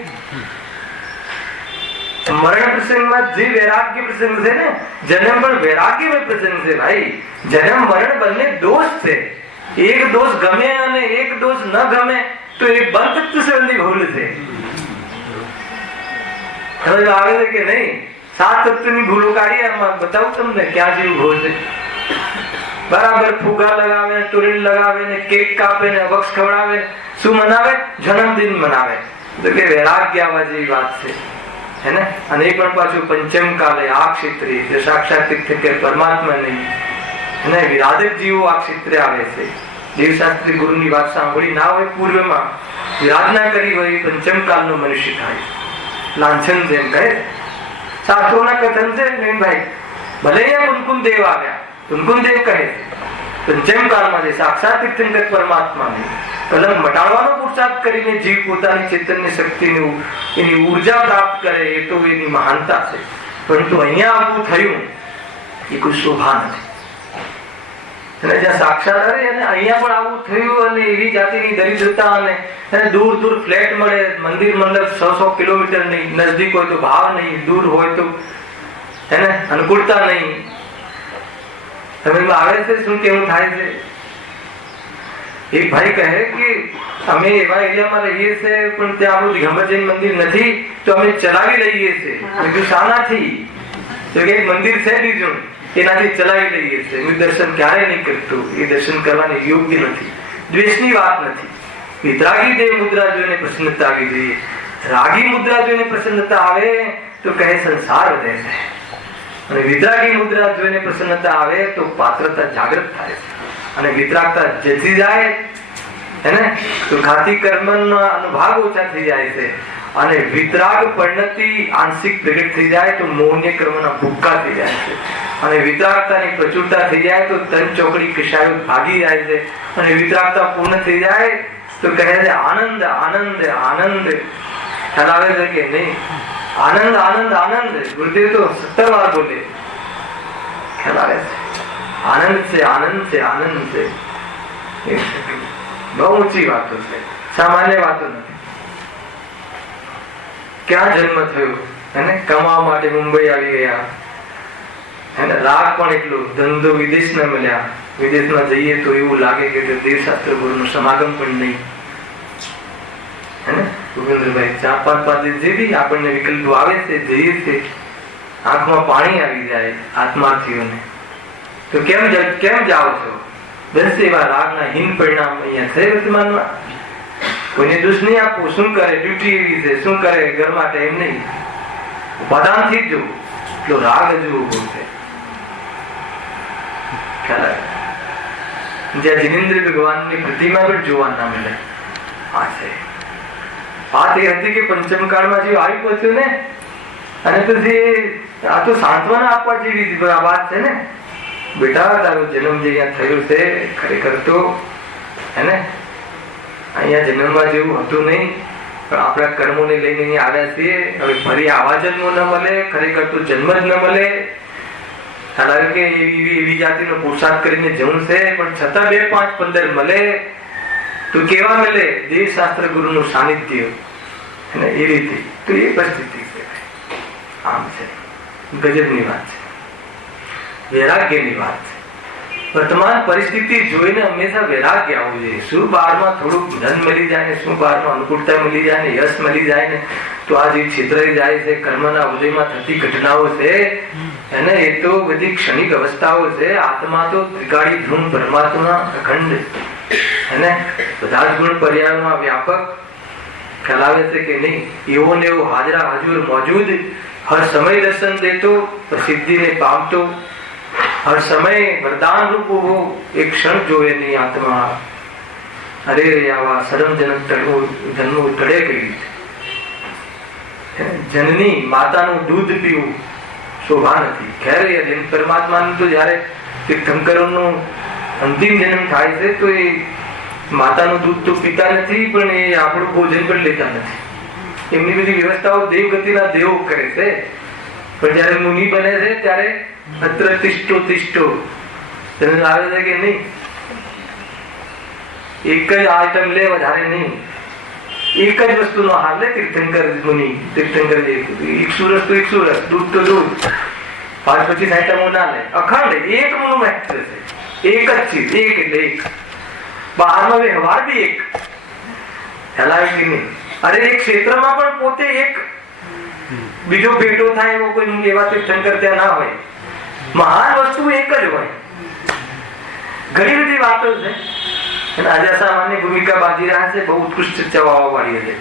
મરણ પ્રસંગમાં જે વૈરાગ્ય પ્રસંગ છે ને, જન્મ પણ વૈરાગ્યમય પ્રસંગ છે ભાઈ. જન્મ મરણ બંને દોષ છે. એક દોષ ગમે અને એક દોષ ન ગમે તો એ બંધ સંબંધી ભૂલ છે. સમજ આવે છે કે નહીં? 7 તત્વની ભૂલો કાઢી એમાં બતાવું તમને ક્યાં જેવું ભૂલ છે. બરાબર ફુગા લગાવે, તુરીલ લગાવે ને કેક કાપે ને વક્ષ ખવડાવે, શું મનાવે? જન્મદિન મનાવે. તો કે વૈરાગ્ય આવવા જેવી વાત છે હેને. અને એ પણ પાછું પંચમ કાલે આ ક્ષેત્રે જે સાક્ષાત તીર્થંકર પરમાત્મા નહીં અને વિરાધક જીવો આ ક્ષેત્રે આવે છે. દેવશાસ્ત્રી ગુરુની વાત સાંભળી ના હોય, પૂર્વમાં વિરાધના કરી હોય, પંચમ કાલનો મનુષ્ય થાય. લાંછન જેમ કહે શાસ્ત્રોના કથન છે નવીનભાઈ. ભલે અહીંયા કુમકુમ દેવ આવ્યા, કુમકુમ દેવ કહે પંચમ કાળમાં જે સાક્ષાત તીર્થંકર પરમાત્માને કલંક મટાડવાનો પુરુષાર્થ કરીને જીવ પોતાની ચેતનની શક્તિની એની ઉર્જા પ્રાપ્ત કરે એ તો એની મહાનતા છે. પરંતુ અહીંયા આવું થયું એ કોઈ શોભા નથી. અને જ્યાં સાક્ષાત અને અહીંયા પણ આવું થયું અને એવી જાતિની દરિદ્રતા અને દૂર દૂર ફ્લેટ મળે, મંદિર મતલબ 600 કિલોમીટર નહીં, નજદીક હોય તો ભાવ નહીં, દૂર હોય તો એને અનુકૂળતા નહીં. સમજમાં આવે છે શું કેવું થાય છે? એક ભાઈ કહે કે અમે એવા એરિયામાં રહીએ છીએ પણ ત્યાં આપણું દિગંબર જૈન મંદિર નથી તો અમે ચલાવી લઈએ છીએ. બીજું શાનાથી? તો કે મંદિર છે બીજું એનાથી ચલાવી લઈએ છીએ. હું દર્શન ક્યારે નહીં કરતું. એ દર્શન કરવાની યોગ્ય નથી. દ્વેષની વાત નથી. વિતરાગી દેવ મુદ્રા જોઈને પ્રસન્નતા આવી જોઈએ. રાગી મુદ્રા જોઈને પ્રસન્નતા આવે તો કહે સંસાર વધે છે. અને વિતરાગી મુદ્રા જોઈને પ્રસન્નતા આવે તો પાત્રતા જાગૃત થાય છે. અને વિતરાગતા જતી જાય હેને તો ઘાતી કર્મના અનુભાગ ઓછા થઈ જાય છે. અને વિતરાગ પરિણતિ આંશિક પ્રગટ થઈ જાય તો મોહન્ય કર્મના ભૂક્કા થઈ જાય છે. અને વિતરાગતાની પ્રચુરતા થઈ જાય તો તન ચોકડી કિશાયો ભાગી જાય છે. અને વિતરાગતા પૂર્ણ થઈ જાય તો કહે છે આનંદ આનંદ આનંદ. ખ્યાલ આવે છે કે નહીં? આનંદ આનંદ આનંદ. ગુરુદેવ તો 17 વાર બોલે. ખ્યાલ આવે છે? આનંદ છે આનંદ છે આનંદ છે. બહુ ઊંચી વાતો છે, સામાન્ય વાતો નથી. ક્યાં જન્મ થયો, એને કમાવા માટે મુંબઈ આવી ગયા, એને રાગ પણ એટલું, ધંધો વિદેશના મળ્યા. વિદેશમાં જઈએ તો એવું લાગે કે દેવશાસ્ત્ર ગુરુનું સમાગમ પણ નહીં. ભૂપેન્દ્રભાઈ 4-5 જે બી આપણને વિકલ્પો આવે છે, જઈએ છે, આંખમાં પાણી આવી જાય આત્માર્થીઓને. તો કેમ જાઓ છો? બસ એવા રાગના હીન પરિણામ અહીંયા છે વર્તમાનમાં. કોઈને દોષ નહીં આપવું. શું કરે? ડ્યુટી એવી છે. શું કરે? ઘરમાં ટાઈમ નહીં. ઉપાદાનથી જ જોવું, એટલો રાગ જ ઉભો છે. જ્યાં જિનેન્દ્ર ભગવાનની પ્રતિમા પણ જોવા ના મળે. આ છે આ તે હતી કે પંચમ કાળમાં જે આવી પહોંચ્યો ને, અને પછી આ તો સાંત્વના આપવા જેવી વાત છે ને. બેટા, તારો જન્મ જે અહીંયા થયો છે, ખરેખર તો એને અહીંયા જન્મમાં જેવું હતું નહીં, પણ આપણા કર્મોને લઈને અહીંયા આવ્યા છીએ. હવે ફરી આવા જન્મો ન મળે, ખરેખર તો જન્મ જ ન મળે. કારણ કે એવી જાતિનો પુરુષાર્થ કરીને જવું છે, પણ છતાં 2, 5, 15 મળે તો કેવા મળે? દેવશાસ્ત્ર ગુરુનું સાનિધ્ય. અને એ રીતે તો એ પરિસ્થિતિ છે. આમ છે, ગજબની વાત છે, વૈરાગ્યની વાત છે. વર્તમાન પરિસ્થિતિ જોઈને હંમેશા વૈરાગ્ય આવવું જોઈએ. શું બહારમાં થોડુંક ધન મળી જાય ને, શું બહારમાં અનુકૂળતા મળી જાય ને, યશ મળી જાય ને, તો આ જે છેતરાઈ જાય છે, કર્મના ઉદયમાં થતી ઘટનાઓ છે, એને એ તો બધી ક્ષણિક અવસ્થાઓ છે. આત્મા તો ત્રિકાળી ધૂમ પરમાત્મા અખંડ, એને બધા જ ગુણ પર્યાયમાં વ્યાપક ફેલાવે છે કે નહીં. એવો ને એવો હાજરા હજુર મોજૂદ, હર સમય દર્શન દેતો, પ્રસિદ્ધિને પામતો, હર સમય વરદાન રૂપ ઉભો, એક ક્ષણ જોવે નહીં આત્મા. અરે આવા શરમજનક જન્મ ટળે ગઈ. જનની માતાનું દૂધ પીવું શોભા નથી. ખેર પરમાત્માનું તો જયારે તીર્થંકરોનું અંતિમ જન્મ થાય છે, તો એ માતાનું દૂધ તો પીતા નથી, પણ એ આપણું ભોજન પણ લેતા નથી. એમની બધી વ્યવસ્થાઓ દેવગતિના દેવો કરે છે. પણ જયારે મુનિ બને છે, ત્યારે અત્ર તિષ્ઠો તિષ્ઠો તેને આવે છે કે નહીં, એક જ આઈટમ લે, વધારે નહીં. એક જ વસ્તુનો હાર લે. તીર્થંકર મુનિ, તીર્થંકર એક સુરસ તો એક સુરસ, દૂધ તો દૂધ, 5-25 આઈટમો ના લે. અખંડ એક નું મહત્વ છે. એક જ ચીજ, એક એટલે એક. બહારનો વ્યવહાર બી એક. હેલાય કે નહીં? અરે એક ક્ષેત્રમાં પણ પોતે એક, બીજો ભેટો થાય એવો કોઈ એવા તીર્થંકર ત્યાં ના હોય. મહાન વસ્તુ એક જ હોય. ઘણી બધી વાતો છે. આજે સામાન્ય ભૂમિકા બાંધી રહ્યા છે, બહુ ઉત્કૃષ્ટ ચર્ચાઓ વાળી છે.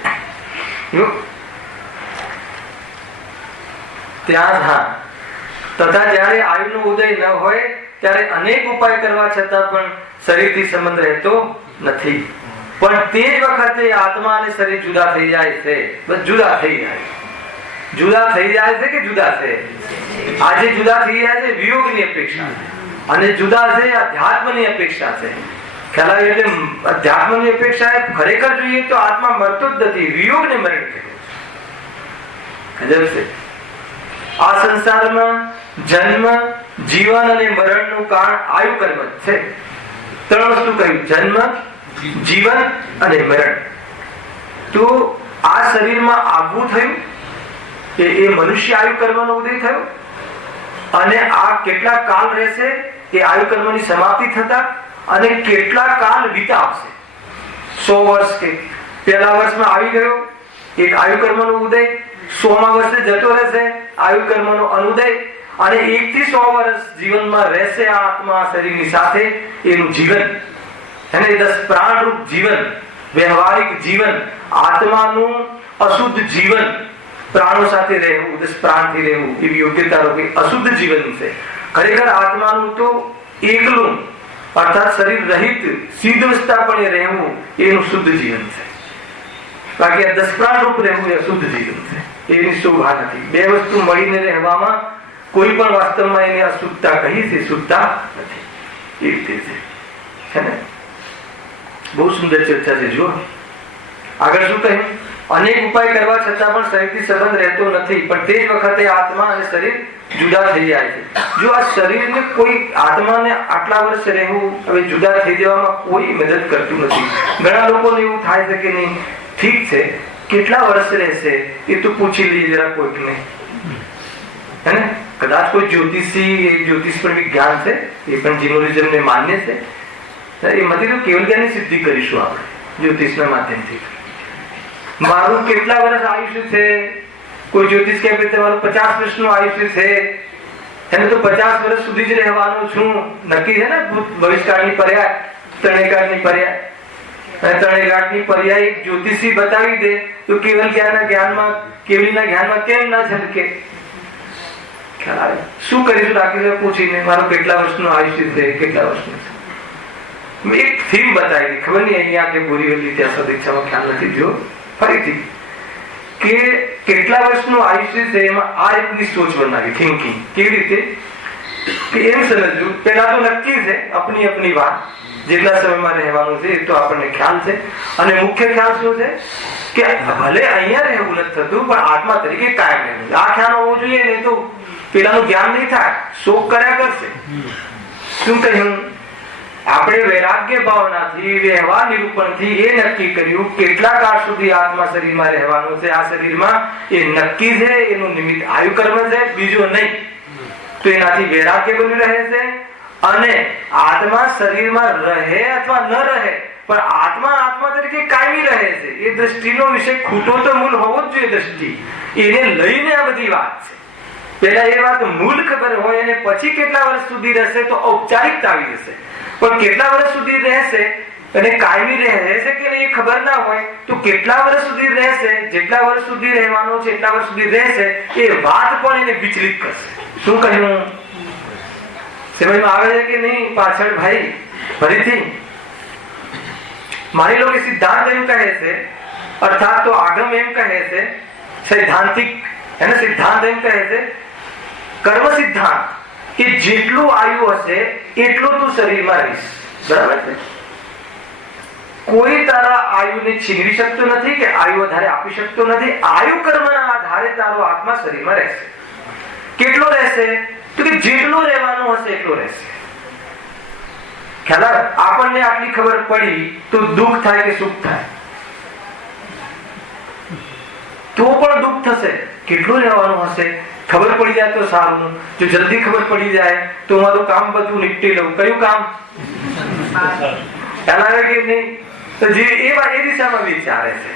ત્યાં હા, તથા જયારે આયુનો ઉદય ન હોય, ત્યારે અનેક ઉપાય કરવા છતાં પણ શરીરથી સંબંધ રહેતો નથી. પણ તે જ વખતે આત્મા અને શરીર જુદા થઈ જાય છે. બસ જુદા થઈ જાય. જુદા થઈ જાય છે કે જુદા છે? આજે જુદા થઈ જાય છે વિયોગની અપેક્ષા, અને જુદા છે અધ્યાત્મની અપેક્ષા છે. ખ્યાલ આવે? એટલે અધ્યાત્મની અપેક્ષા ખરેખર જોઈએ તો આત્મા મરતો જ નથી, વિયોગને મરણ કર્યો છે. આ સંસારમાં જન્મ, જીવન અને મરણનું કારણ આયુ કર્મ છે. 3 વસ્તુ કહ્યું: જન્મ, જીવન અને મરણ. તો આ શરીરમાં આવવું થયું, એ મનુષ્ય આયુ કર્મનો ઉદય થયો, અને આ કેટલા કાલ રહેશે એ આયુ કર્મની સમાપ્તિ થતા, અને કેટલા કાલ વિતાવશે. 100 વર્ષ કે પહેલા વર્ષમાં આવી ગયો એક આયુ કર્મનો ઉદય, 100મા વર્ષે જતો રહેશે આયુ કર્મનો અનુદય, અને 1 થી 100 વર્ષ જીવનમાં રહેશે આ આત્મા શરીરની સાથે. એનું જીવન, એને 10 પ્રાણ રૂપ જીવન, વ્યવહારિક જીવન, આત્માનું અશુદ્ધ જીવન, પ્રાણો સાથે રહેવું, 10 પ્રાણથી રહેવું, એવી યોગ્યતા રૂપી અશુદ્ધ જીવન છે. ખરેખર આત્માનું તો એકલું, અર્થાત શરીર રહિત સીધવસ્થાપણે રહેવું, એનું શુદ્ધ જીવન છે. બાકી આ 10 પ્રાણ રૂપ રહેવું એ અશુદ્ધ જીવન છે. એની શોભા નથી. 2 વસ્તુ મળીને રહેવામાં કોઈ પણ વાસ્તવમાં એને અશુદ્ધતા કહી છે, શુદ્ધતા નથી. એ રીતે છે ને. બહુ સુંદર ચર્ચા છે. જુઓ આગળ શું કહ્યું: અનેક ઉપાય કરવા છતાં પણ શરીરથી સંબંધ રહેતો નથી, પણ તે જ વખતે આત્મા અને શરીર જુદા થઈ જાય છે. જો આ શરીરને કોઈ આત્માને આટલા વર્ષ રહેવું હવે જુદા થઈ જવામાં કોઈ મદદ કરતું નથી. ઘણા લોકોને એવું થાય છે કે નહીં ઠીક છે કેટલા વર્ષ રહેશે એ તો પૂછી લઈએ જરા કોઈકને, હે ને? કદાચ કોઈ જ્યોતિષ પણ વિજ્ઞાન છે, એ પણ જીનોરિઝમને માન્ય છે. એમાંથી તો કેવલ જ્ઞાનની સિદ્ધિ કરીશું આપણે જ્યોતિષના માધ્યમથી. મારું કેટલા વર્ષ આયુષ્ય છે, કોઈ જ્યોતિષ કહે કે તમારું 50 વર્ષનું આયુષ્ય છે, એને તો 50 વર્ષ સુધી જ રહેવાનું છું, નક્કી છે ને? ભવિષ્યકાળની પર્યાય, ત્રણેયકાળની પર્યાય, અને ત્રણેયકાળની પર્યાય એક જ્યોતિષી બતાવી દે તો કેવલ જ્ઞાનમાં કેવલીના જ્ઞાનમાં કેમ ના છલકે? ખ્યાલ આવે? શું કરીશું? રાખીશું પૂછીને મારું કેટલા વર્ષનું આયુષ્ય છે, કેટલા વર્ષનું છે. એક થીમ બતાવી, ખબર નહીં અહીંયા કે બોરીવલી ત્યાં સદીક્ષામાં ખ્યાલ નથી થયો, ફરીથી કે કેટલા વર્ષનું આયુષ્ય છે એમાં આ રીતની સોચ બનાવી, થિંકિંગ. કેવી રીતે કે એમ સમજવું, પહેલા તો નક્કી છે આપણી વાત, જેટલા સમયમાં રહેવાનું છે એ તો આપણને ખ્યાલ છે. અને મુખ્ય ખ્યાલ શું છે કે ભલે અહીંયા રહેવું નથી થતું પણ આત્મા તરીકે કાયમ રહેવું. આ ખ્યાલ હોવો જોઈએ, નહીં તો પેલાનું જ્ઞાન નહીં થાય, શોક કર્યા કરશે. શું કહ્યું? આપણે વૈરાગ્ય ભાવનાથી, વ્યવહાર નિરૂપણથી એ નક્કી કર્યું કેટલા કાળ સુધી આત્મા શરીરમાં રહેવાનું છે. આ શરીરમાં એ નક્કી છે, એનું નિમિત્ત આયુ કર્મ છે, બીજું નહીં. તો એનાથી વૈરાગ્ય બની રહે છે. અને આત્મા શરીરમાં રહે અથવા ન રહે પણ આત્મા તરીકે કાયમી રહે છે. એ દ્રષ્ટિનો વિષય ખૂટો તો મૂળ હોવો જ જોઈએ. દ્રષ્ટિ એને લઈને આ બધી વાત છે. પેલા એ વાત મૂળ ખબર હોય અને પછી કેટલા વર્ષ સુધી રહેશે તો ઔપચારિકતા આવી જશે. પણ કેટલા વર્ષ સુધી રહેશે અને કાયમી રહેશે કે નહીં એ ખબર ના હોય તો કેટલા વર્ષ સુધી રહેશે, જેટલા વર્ષ સુધી રહેવાનું છે એટલા વર્ષ સુધી રહેશે, એ વાત પણ એને વિચલિત કરશે. શું કહ્યું? સમજમાં આવે છે કે નહીં? પાછળ ભાઈ ફરીથી માની લો કે સિદ્ધાંત એમ કહે છે, અર્થાત તો આગમ એમ કહે છે, સૈદ્ધાંતિક એને સિદ્ધાંત એમ કહે છે, કર્મ સિદ્ધાંત, કે જેટલું આયુ હશે એટલું તું શરીરમાં રહીશ. બરાબર છે? કોઈ તારા આયુને છીનવી શકતો નથી કે આયુ વધારે આપી શકતો નથી. આયુ કર્મના આધારે તારો આત્મા શરીરમાં રહેશે. કેટલો રહેશે? તો કે જેટલું રહેવાનું હશે એટલું રહેશે. ખ્યાલ? આપણને આટલી ખબર પડી તો દુઃખ થાય કે સુખ થાય? તો પણ દુઃખ થશે. કેટલું રહેવાનું હશે ખબર પડી જાય તો સારું. જો જલ્દી ખબર પડી જાય તો મારું કામ બધું નિપટી લઉં. કયું કામ? ખ્યાલ આવે કે નહીં? તો જે એ દિશામાં વિચારે છે.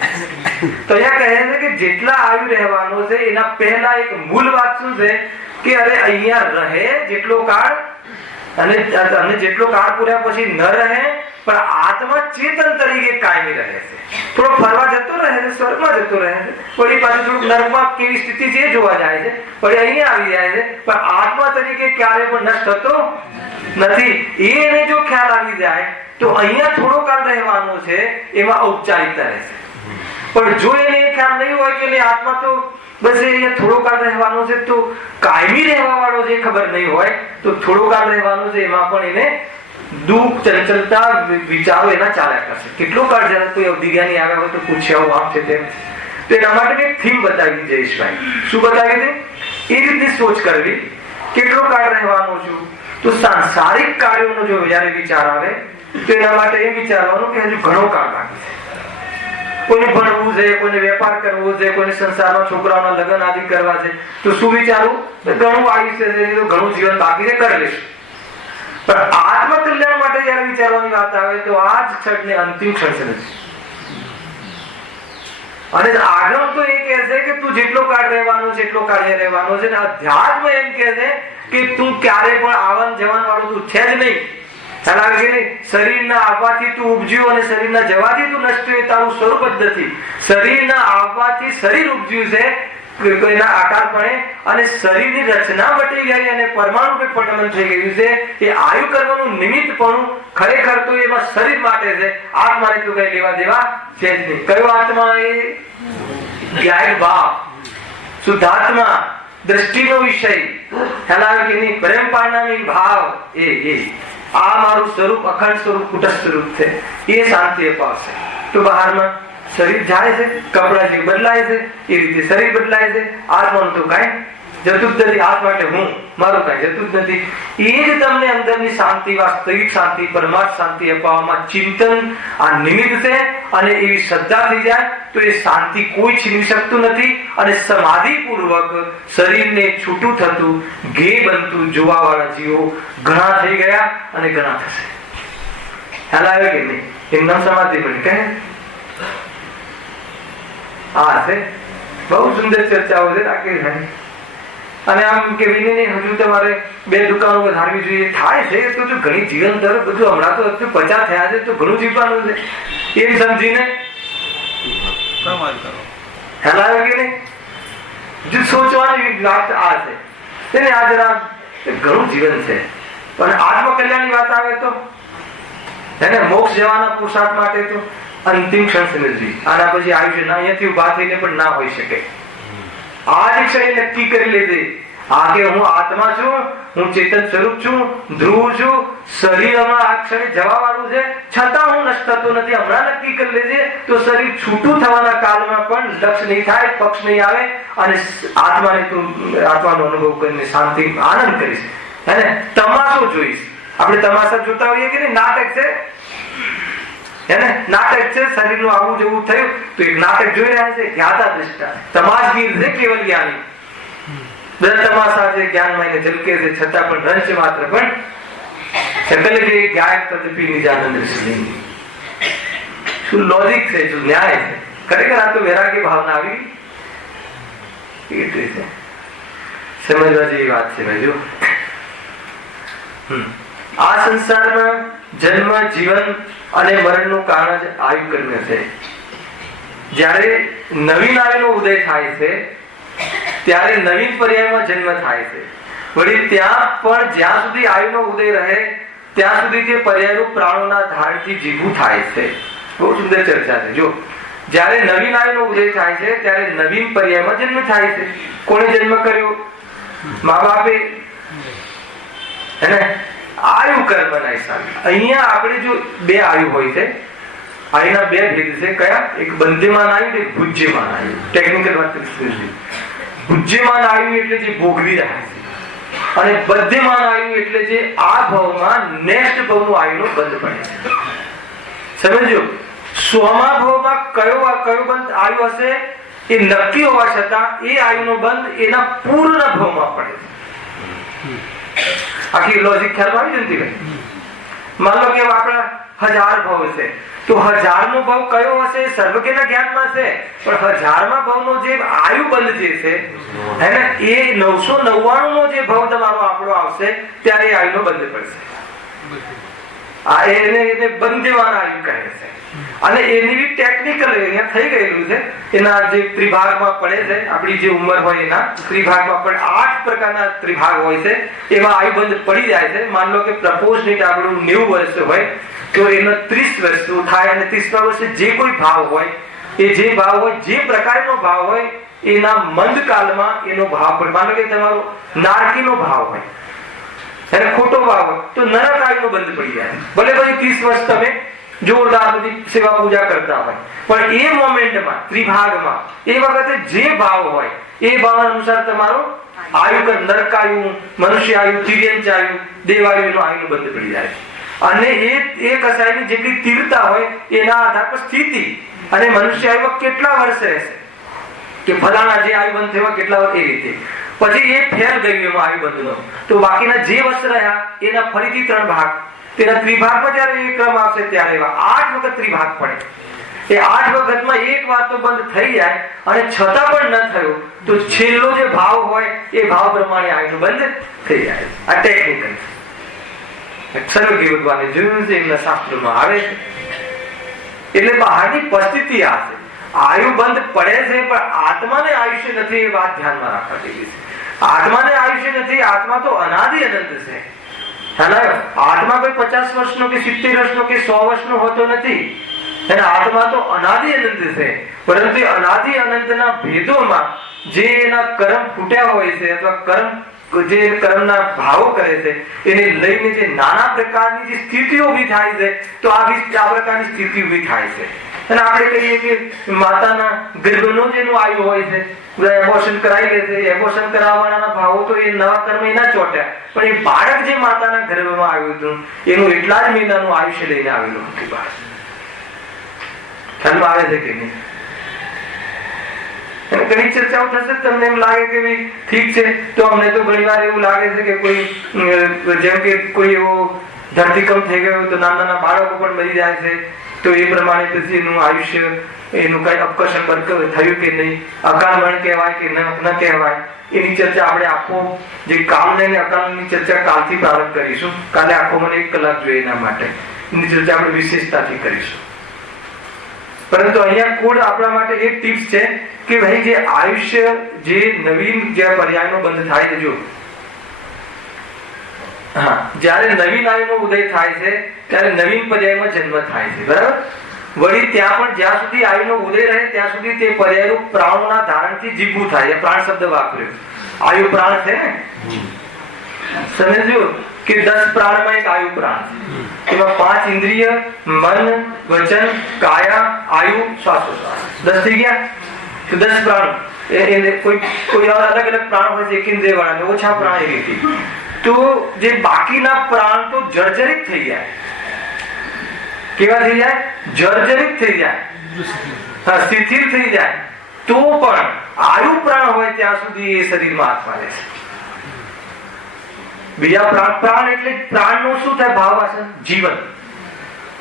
તો અહીંયા કહે છે કે જેટલા આયુ રહેવાનું છે એના પહેલા એક મૂળ વાત શું છે કે અરે અહીંયા રહે જેટલો કાળ, અને જેટલો કાળ પૂર્યા પછી ન રહે પણ આત્મા ચેતન તરીકે કાયમી રહે છે. થોડો ફરવા જતો રહે છે, સ્વર્ગમાં જતો રહે છે, વળી પાછું થોડુંક નર્કમાં કેવી સ્થિતિ છે જોવા જાય છે, વળી અહીંયા આવી જાય છે, પણ આત્મા તરીકે ક્યારે પણ નષ્ટ થતો નથી. એને જો ખ્યાલ આવી જાય તો અહીંયા થોડો કાળ રહેવાનું છે એમાં ઔપચારિકતા રહેશે. પણ જો એને ખ્યાલ નહીં હોય કે આત્મા તો બસ અહીંયા થોડો કાળ રહેવાનું છે, તો કાયમી રહેવા વાળો જે ખબર નહીં હોય તો થોડો કાળ રહેવાનું છે એમાં પણ એને દુઃખ, ચંચલતા, વિચારો એના ચાલ્યા કરશે. કેટલો કાળ જયારે કોઈ અવધિજ્ઞાની આવ્યા હોય તો પૂછ્યા આમ છે તેમ. તો એના માટે એક થીમ બતાવી જયેશભાઈ. શું બતાવી દે? એ રીતની સોચ કરવી. કેટલો કાળ રહેવાનું છું? તો સાંસારિક કાર્યોનો જો જયારે વિચાર આવે તો એના માટે એ વિચારવાનું કે હજુ ઘણો કાળ બાકી છે. કોઈને ભણવું છે, કોઈને વેપાર કરવો છે, કોઈને સંસારમાં છોકરાઓના લગ્ન આદિ કરવા છે, તો શું વિચારવું? ઘણું આયુષ્ય છે, ઘણું જીવન બાકી છે, કરી લેશું. પણ આત્મકલ્યાણ માટે જયારે વિચારવાની વાત આવે તો આ જ ક્ષણને અંતિમ ક્ષણ સમજ. અને આગળ તો એ કહે છે કે તું જેટલો કાળ રહેવાનો છે એટલો કાળ રહેવાનો છે. અધ્યાત્મ એમ કહે છે કે તું ક્યારે પણ આવન જવાન વાળું તું છે જ નહીં. શરીરના આવવાથી તું ઉપજ્યું અને શરીરના જવાથી તું નષ્ટ થયું, તારું સ્વરૂપ જ નથી. શરીરના આવવાથી શરીર ઉપજ્યું છે કોઈના આકારપણે, અને શરીરની રચના મટી ગઈ અને પરમાણુ પરિણમન થઈ ગયું છે. એ આયુ કર્મનું નિમિત્તપણું ખરેખર તો એમાં શરીર માટે છે. આત્માને તો કઈ લેવા દેવા છે જ નહીં. કયો આત્મા? એ જ્ઞાન ભાવ, શુદ્ધાત્મા, દ્રષ્ટિનો વિષય. ખ્યાલ આવે કે નહીં? પ્રેમ પારણાની ભાવ. એ આ મારું સ્વરૂપ, અખંડ સ્વરૂપ, કુટસ્થ સ્વરૂપ છે. એ શાંતિ અપાવશે. તો બહારમાં શરીર જાય છે, કપડા જે બદલાય છે એ રીતે શરીર બદલાય છે. આત્માનું તો કાંઈ જતું જ નથી. આત્મા એટલે હું, મારું કાંઈ જતું જ નથી. એ જ તમને અંદરની શાંતિ, વાસ્તવિક શાંતિ, પરમાર્થ શાંતિ અપાવવામાં ચિંતન આ નિમિત્ત છે. અને એવી શ્રદ્ધા થઈ જાય તો એ શાંતિ કોઈ છીનવી શકતું નથી. અને સમાધિ પૂર્વક શરીરને છૂટું થતું, ગે બનતું જોવા વાળા જીવો ઘણા થઈ ગયા અને ઘણા થશે. ખ્યાલ આવે કે નહીં? એમના સમાધિ બની કહે આ છે. બહુ સુંદર ચર્ચાઓ છે રાકેશ ભાઈ. અને આમ કે નહીં હજુ તમારે 2 દુકાનો વધારવી જોઈએ. થાય છે તો જો ઘણી જીવન દર બધું હમણાં તો 50 થયા છે તો ઘણું જીવવાનું છે એમ સમજીને ખ્યાલ આવે કે નહીં? જો સોચવાની વાત આ છે તેને આ જરા ઘણું જીવન છે. પણ આત્મકલ્યાણની વાત આવે તો એને મોક્ષ જવાના પુરુષાર્થ માટે તો અંતિમ ક્ષણ સમજવી. આના પછી આયુષ્ય ના અહીંયાથી ઉભા થઈને પણ ના હોઈ શકે. આ જ ક્ષણે નક્કી કરી લેજે આ કે હું આત્મા છું, હું ચેતન સ્વરૂપ છું, ધ્રુવ છું. શરીરમાં આ ક્ષણે જવા વાળું છે છતાં હું નષ્ટ થતો નથી. હમણાં નક્કી કરી લેજે તો શરીર છૂટું થવાના કાળમાં પણ લક્ષ નહીં થાય, પક્ષ નહીં આવે. અને આત્માને તું આત્માનો અનુભવ કરીને શાંતિ આનંદ કરીશ. હે તમાશો જોઈશ. આપણે તમાશા જોતા હોઈએ કે નહીં? નાટક છે એને નાટક છે. શરીરનું આવું જેવું થયું તો એક નાટક જોઈ રહ્યા છે. જ્ઞાતા દ્રષ્ટા તમાશગીર છે કેવલ જ્ઞાની. બધા તમાશા છે જ્ઞાનમય ઝલકે છે છતાં પણ રંશ માત્ર પણ શકલ કે જ્ઞાન તદપી નિજાનંદ શ્રી. શું લોજિક છે, શું ન્યાય છે. ખરેખર આ તો વૈરાગ્ય ભાવના આવી એ રીતે સમજવા જેવી વાત છે ભાઈ. જો આ સંસારમાં જન્મ, જીવન અને મરણનું કારણ જ આયુ કર્મ છે. જ્યારે નવીન આયુનો ઉદય થાય છે ત્યારે નવીન પર્યાયમાં જન્મ થાય છે. વળી ત્યાં પણ જ્યાં સુધી આયુનો ઉદય રહે ત્યાં સુધી તે પર્યાયનું પ્રાણોના ધારણથી જીવવું થાય છે. બહુ સુંદર ચર્ચા છે. જો જ્યારે નવીન આયુનો ઉદય થાય છે ત્યારે નવીન પર્યાયમાં જન્મ થાય છે. કોણે જન્મ કર્યો? મા બાપે. હે આયુ કર્મના હિસાબે. અહીંયા આપણે જો 2 આયુ હોય છે. આયુના 2 ભેદ છે. કયા? એક બંધ્યમાન આયુ, એક ભુજ્યમાન આયુ. ટેકનિકલ વાત કરીશું. ભુજ્યમાન આયુ એટલે જે ભોગવી રહ્યા છે, અને બંધ્યમાન આયુ એટલે જે આ ભાવમાં નેક્સ્ટ ભાવનું આયુનો બંધ પડે છે. સમજો સોમા ભાવમાં કયો બંધ આયુ હશે એ નક્કી હોવા છતાં એ આયુનો બંધ એના પૂર્ણ ભાવમાં પડે છે. આખી લોજિક ખ્યાલ આવી જતી ભાઈ. માન લો કે આપણા 1000 ભાવ છે તો 1000 નો ભાવ કયો હશે સર્વજ્ઞના જ્ઞાનમાં છે. પણ 1000માં ભાવનો જે આયુ બંધ જે છે એને એ 999 નો જે ભાવ તમારો આપણો આવશે ત્યારે એ આયુનો બંધ પડશે. આ એને બંધ્યવાન આયુ કહે છે. અને એની બી ટેકનિકલ અહીંયા થઈ ગયેલું છે. એના જે ત્રિભાગમાં પડે છે, આપણી જે ઉંમર હોય એના ત્રિભાગમાં પણ 8 પ્રકારના ત્રિભાગ હોય છે. એમાં આયુબંધ પડી જાય છે. માન લો કે પ્રપોઝ આપણું 90 વર્ષ હોય તો એનો 30 વર્ષ થાય અને 30મા વર્ષે જે કોઈ ભાવ હોય એ જે ભાવ હોય જે પ્રકારનો ભાવ હોય એના મંદ કાળમાં એનો ભાવ પડે. માનો કે તમારો નારકીનો ભાવ હોય અને ખોટો ભાવ હોય તો નરક આયુનો બંધ પડી જાય. ભલે પછી 30 વર્ષ તમે જોરદાર બધી સેવા પૂજા કરતા હોય પણ એ મોમેન્ટમાં ત્રિભાગમાં એ વખતે જે ભાવ હોય એ ભાવ અનુસાર તમારો આયુ નરકાયુ, મનુષ્ય આયુ, તિર્યંચ આયુ, દેવાયુ એનો આયુ બંધ પડી જાય છે. અને એ કસાયની જેટલી તીવ્રતા હોય એના આધાર પર સ્થિતિ અને મનુષ્ય આયુ કેટલા વર્ષ રહેશે કે ફલાણા જે આયુ બંધ થયો કેટલા વર્ષ એ રીતે પછી એ ફેલ ગયું એમાં આયુ બંધનો તો બાકીના જે વર્ષ રહ્યા એના ફરીથી 3 ભાગ. તેના ત્રિભાગમાં જયારે એ ક્રમ આવશે ત્યારે એવા 8 વખત ત્રિભાગ પડે. એ 8 વખતમાં એક વાર તો બંધ થઈ જાય અને છતાં પણ ન થયો તો છેલ્લો જે ભાવ હોય એ ભાવ પ્રમાણે આયુનું બંધ થઈ જાય. આ ટેકનિકલ સર્વજ્ઞ જોયું છે એમના શાસ્ત્રોમાં આવે છે. એટલે બહારની પરિસ્થિતિ આ છે. આયુ બંધ પડે છે પણ આત્માને આયુષ્ય નથી એ વાત ધ્યાનમાં રાખવા જેવી છે. આત્માને આયુષ્ય નથી. આત્મા તો અનાદિ અનંત છે. આત્મા કોઈ 50 વર્ષનો કે 70 વર્ષનો કે 100 વર્ષનો હોતો નથી. અને આત્મા તો અનાદિ અનંત છે. પરંતુ અનાદિ અનંતના ભેદોમાં જે એના કર્મ ફૂટ્યા હોય છે અથવા કર્મ જે કર્મના ભાવો કરે છે એને લઈને જે નાના પ્રકારની જે સ્થિતિઓ ઊભી થાય છે, તો આ પ્રકારની સ્થિતિ ઊભી થાય છે. અને આપણે કહીએ કે માતાના ગર્ભનો જેનું આયુ હોય છે, બધા એબોર્શન કરાવી લે છે. એબોર્શન કરાવવાના ભાવો તો એ નવા કર્મ એના ચોટ્યા, પણ એ બાળક જે માતાના ગર્ભમાં આવ્યું હતું એનું એટલા જ મહિનાનું આયુષ્ય લઈને આવેલું હતું. બાળક ખ્યાલ આવે છે કે નહીં? ઘણી ચર્ચાઓ થશે, તમને એમ લાગે કે ભાઈ ઠીક છે, તો અમને તો ઘણી વાર એવું લાગે છે કે કોઈ જેમ કે કોઈ એવો ધરતીકંપ થઈ ગયો તો નાના બાળકો પણ મરી જાય છે, તો એ પ્રમાણે પછી એનું આયુષ્ય એનું કઈ અપકર્ષણ થયું કે નહીં, અકાલ મરણ કહેવાય કે ન કહેવાય, એની ચર્ચા આપણે આખો જે કાલ લઈને અકાલની ચર્ચા કાલથી પ્રારંભ કરીશું. કાલે આખો મને 1 કલાક જોઈએ એના માટે, એની ચર્ચા આપણે વિશેષતાથી કરીશું. પરંતુ અહીંયા કુળ આપણા માટે એક ટિપ્સ છે કે ભાઈ જે આયુષ્ય જે નવીન જે પર્યાયનો બંધ થાય છે, જો જ્યારે નવીન આયુનો ઉદય થાય છે ત્યારે નવીન પર્યાયમાં જન્મ થાય છે, બરાબર? વળી ત્યાં પણ જ્યાં સુધી આયુનો ઉદય રહે ત્યાં સુધી તે પર્યાયનું પ્રાણોના ધારણથી જીવવું થાય. પ્રાણ શબ્દ વાપર્યો, આયુ પ્રાણ છે ને, સમજો કે 10 પ્રાણમાં એક આયુ પ્રાણ છે. એમાં 5 ઇન્દ્રિય, મન, વચન, કાયા, આયુ, શ્વાસોશ્વાસ, 10 થઈ ગયા. તો 10 પ્રાણ કોઈ અલગ અલગ પ્રાણ હોય છે, એકેન્દ્રિય વાળા ઓછા પ્રાણ એ રીતે. તો જે બાકીના પ્રાણ તો જર્જરિત થઈ જાય. કેવા થઈ જાય? જર્જરિત થઈ જાય, શિથિલ થઈ જાય. તો પણ આયુ પ્રાણ હોય ત્યાં સુધી એ શરીરમાં આત્મા રહે છે. બીજા પ્રાણ એટલે પ્રાણનું શું થાય? ભાવાસન, જીવન.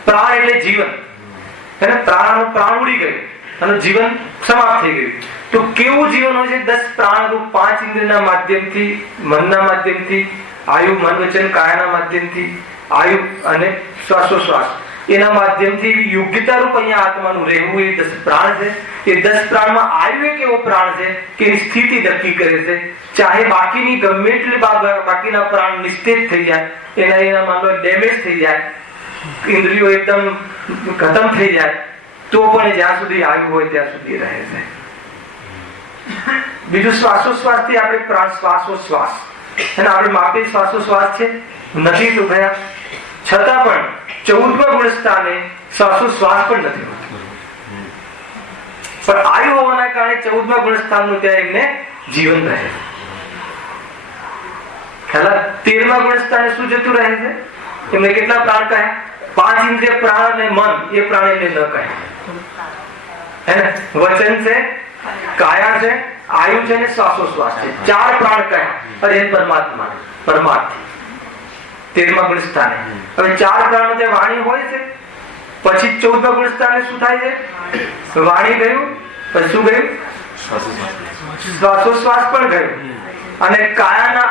પ્રાણ એટલે જીવન. પ્રાણ ઉડી ગયું અને જીવન સમાપ્ત થઈ ગયું. તો કેવું જીવન હોય છે? 10 પ્રાણ રૂપ 5 ઇન્દ્રિયના માધ્યમથી, મનના માધ્યમથી, આયુ મન વચન કાયાના માધ્યમથી, આયુ અને શ્વાસોશ્વાસ એના માધ્યમથી યોગ્યતા રૂપ અહીંયા આત્માનું રહેવું એ 10 પ્રાણ છે. એ 10 પ્રાણમાં આયુ એક એવો પ્રાણ છે કે એની સ્થિતિ નક્કી કરે છે. ચાહે બાકીની ગમે એટલે બાકીના પ્રાણ નિસ્તેજ થઈ જાય, એના માનો ડેમેજ થઈ જાય, ઇન્દ્રિયો એકદમ ખતમ થઈ જાય, તો પણ જ્યાં સુધી આયુ હોય ત્યાં સુધી રહે છે. બીજું શ્વાસોશ્વાસ થી આપણે પ્રાણ શ્વાસોશ્વાસ અને આપણે માપે શ્વાસોશ્વાસ છે નથી તો ગયા, છતાં પણ 14મા ગુણસ્થાને શ્વાસોશ્વાસ પણ નથી હોતો. પણ આયુ હોવાના કારણે 14મા ગુણસ્થાનનું ત્યાં એમને જીવન રહે. ખ્યાલ? 13મા ગુણસ્થાને શું જતું રહે છે? એમને કેટલા પ્રાણ કહે? 5 ઇન્દ્રિય પ્રાણ અને મન એ પ્રાણ એમને ન કહે. વચન છે, કાયા છે, આયુ છે ને શ્વાસોશ્વાસ છે. 4 પ્રાણ કહ્યા. અરે પરમાત્મા પરમાર્થી 13મા ગુણસ્થાને. હવે 4 પ્રાણો ત્યાં વાણી હોય છે, પછી 14મા ગુણસ્થાને શું થાય છે? વાણી ગયું, પછી શું ગયું? શ્વાસોશ્વાસ પણ ગયું. અને કાયાના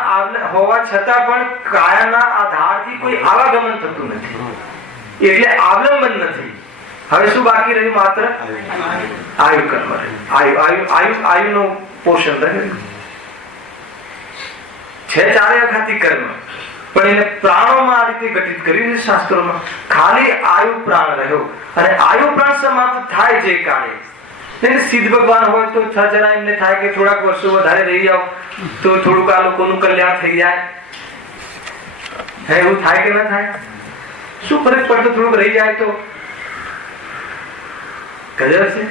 હોવા છતાં પણ કાયાના આધારથી કોઈ આવાગમન થતું નથી, એટલે આવલંબન નથી. હવે શું બાકી રહ્યું? માત્ર આયુ કર્મ રહ્યું. આયુનું પોષણ રહ્યું છે. 4 અઘાતી કર્મ, પણ એને પ્રાણોમાં આ રીતે ઘટિત કર્યું છે શાસ્ત્રોમાં. ખાલી આયુ પ્રાણ રહ્યો. અને આયુ પ્રાણ સમાપ્ત થાય જે કાળે સિદ્ધ ભગવાન હોય તો જરા એમને થાય કે થોડાક વર્ષો વધારે રહી જાવ તો થોડુંક આ લોકોનું કલ્યાણ થઈ જાય. એવું થાય કે ના થાય? શું ફરક પડતો? થોડુંક રહી જાય તો ગજબ છે.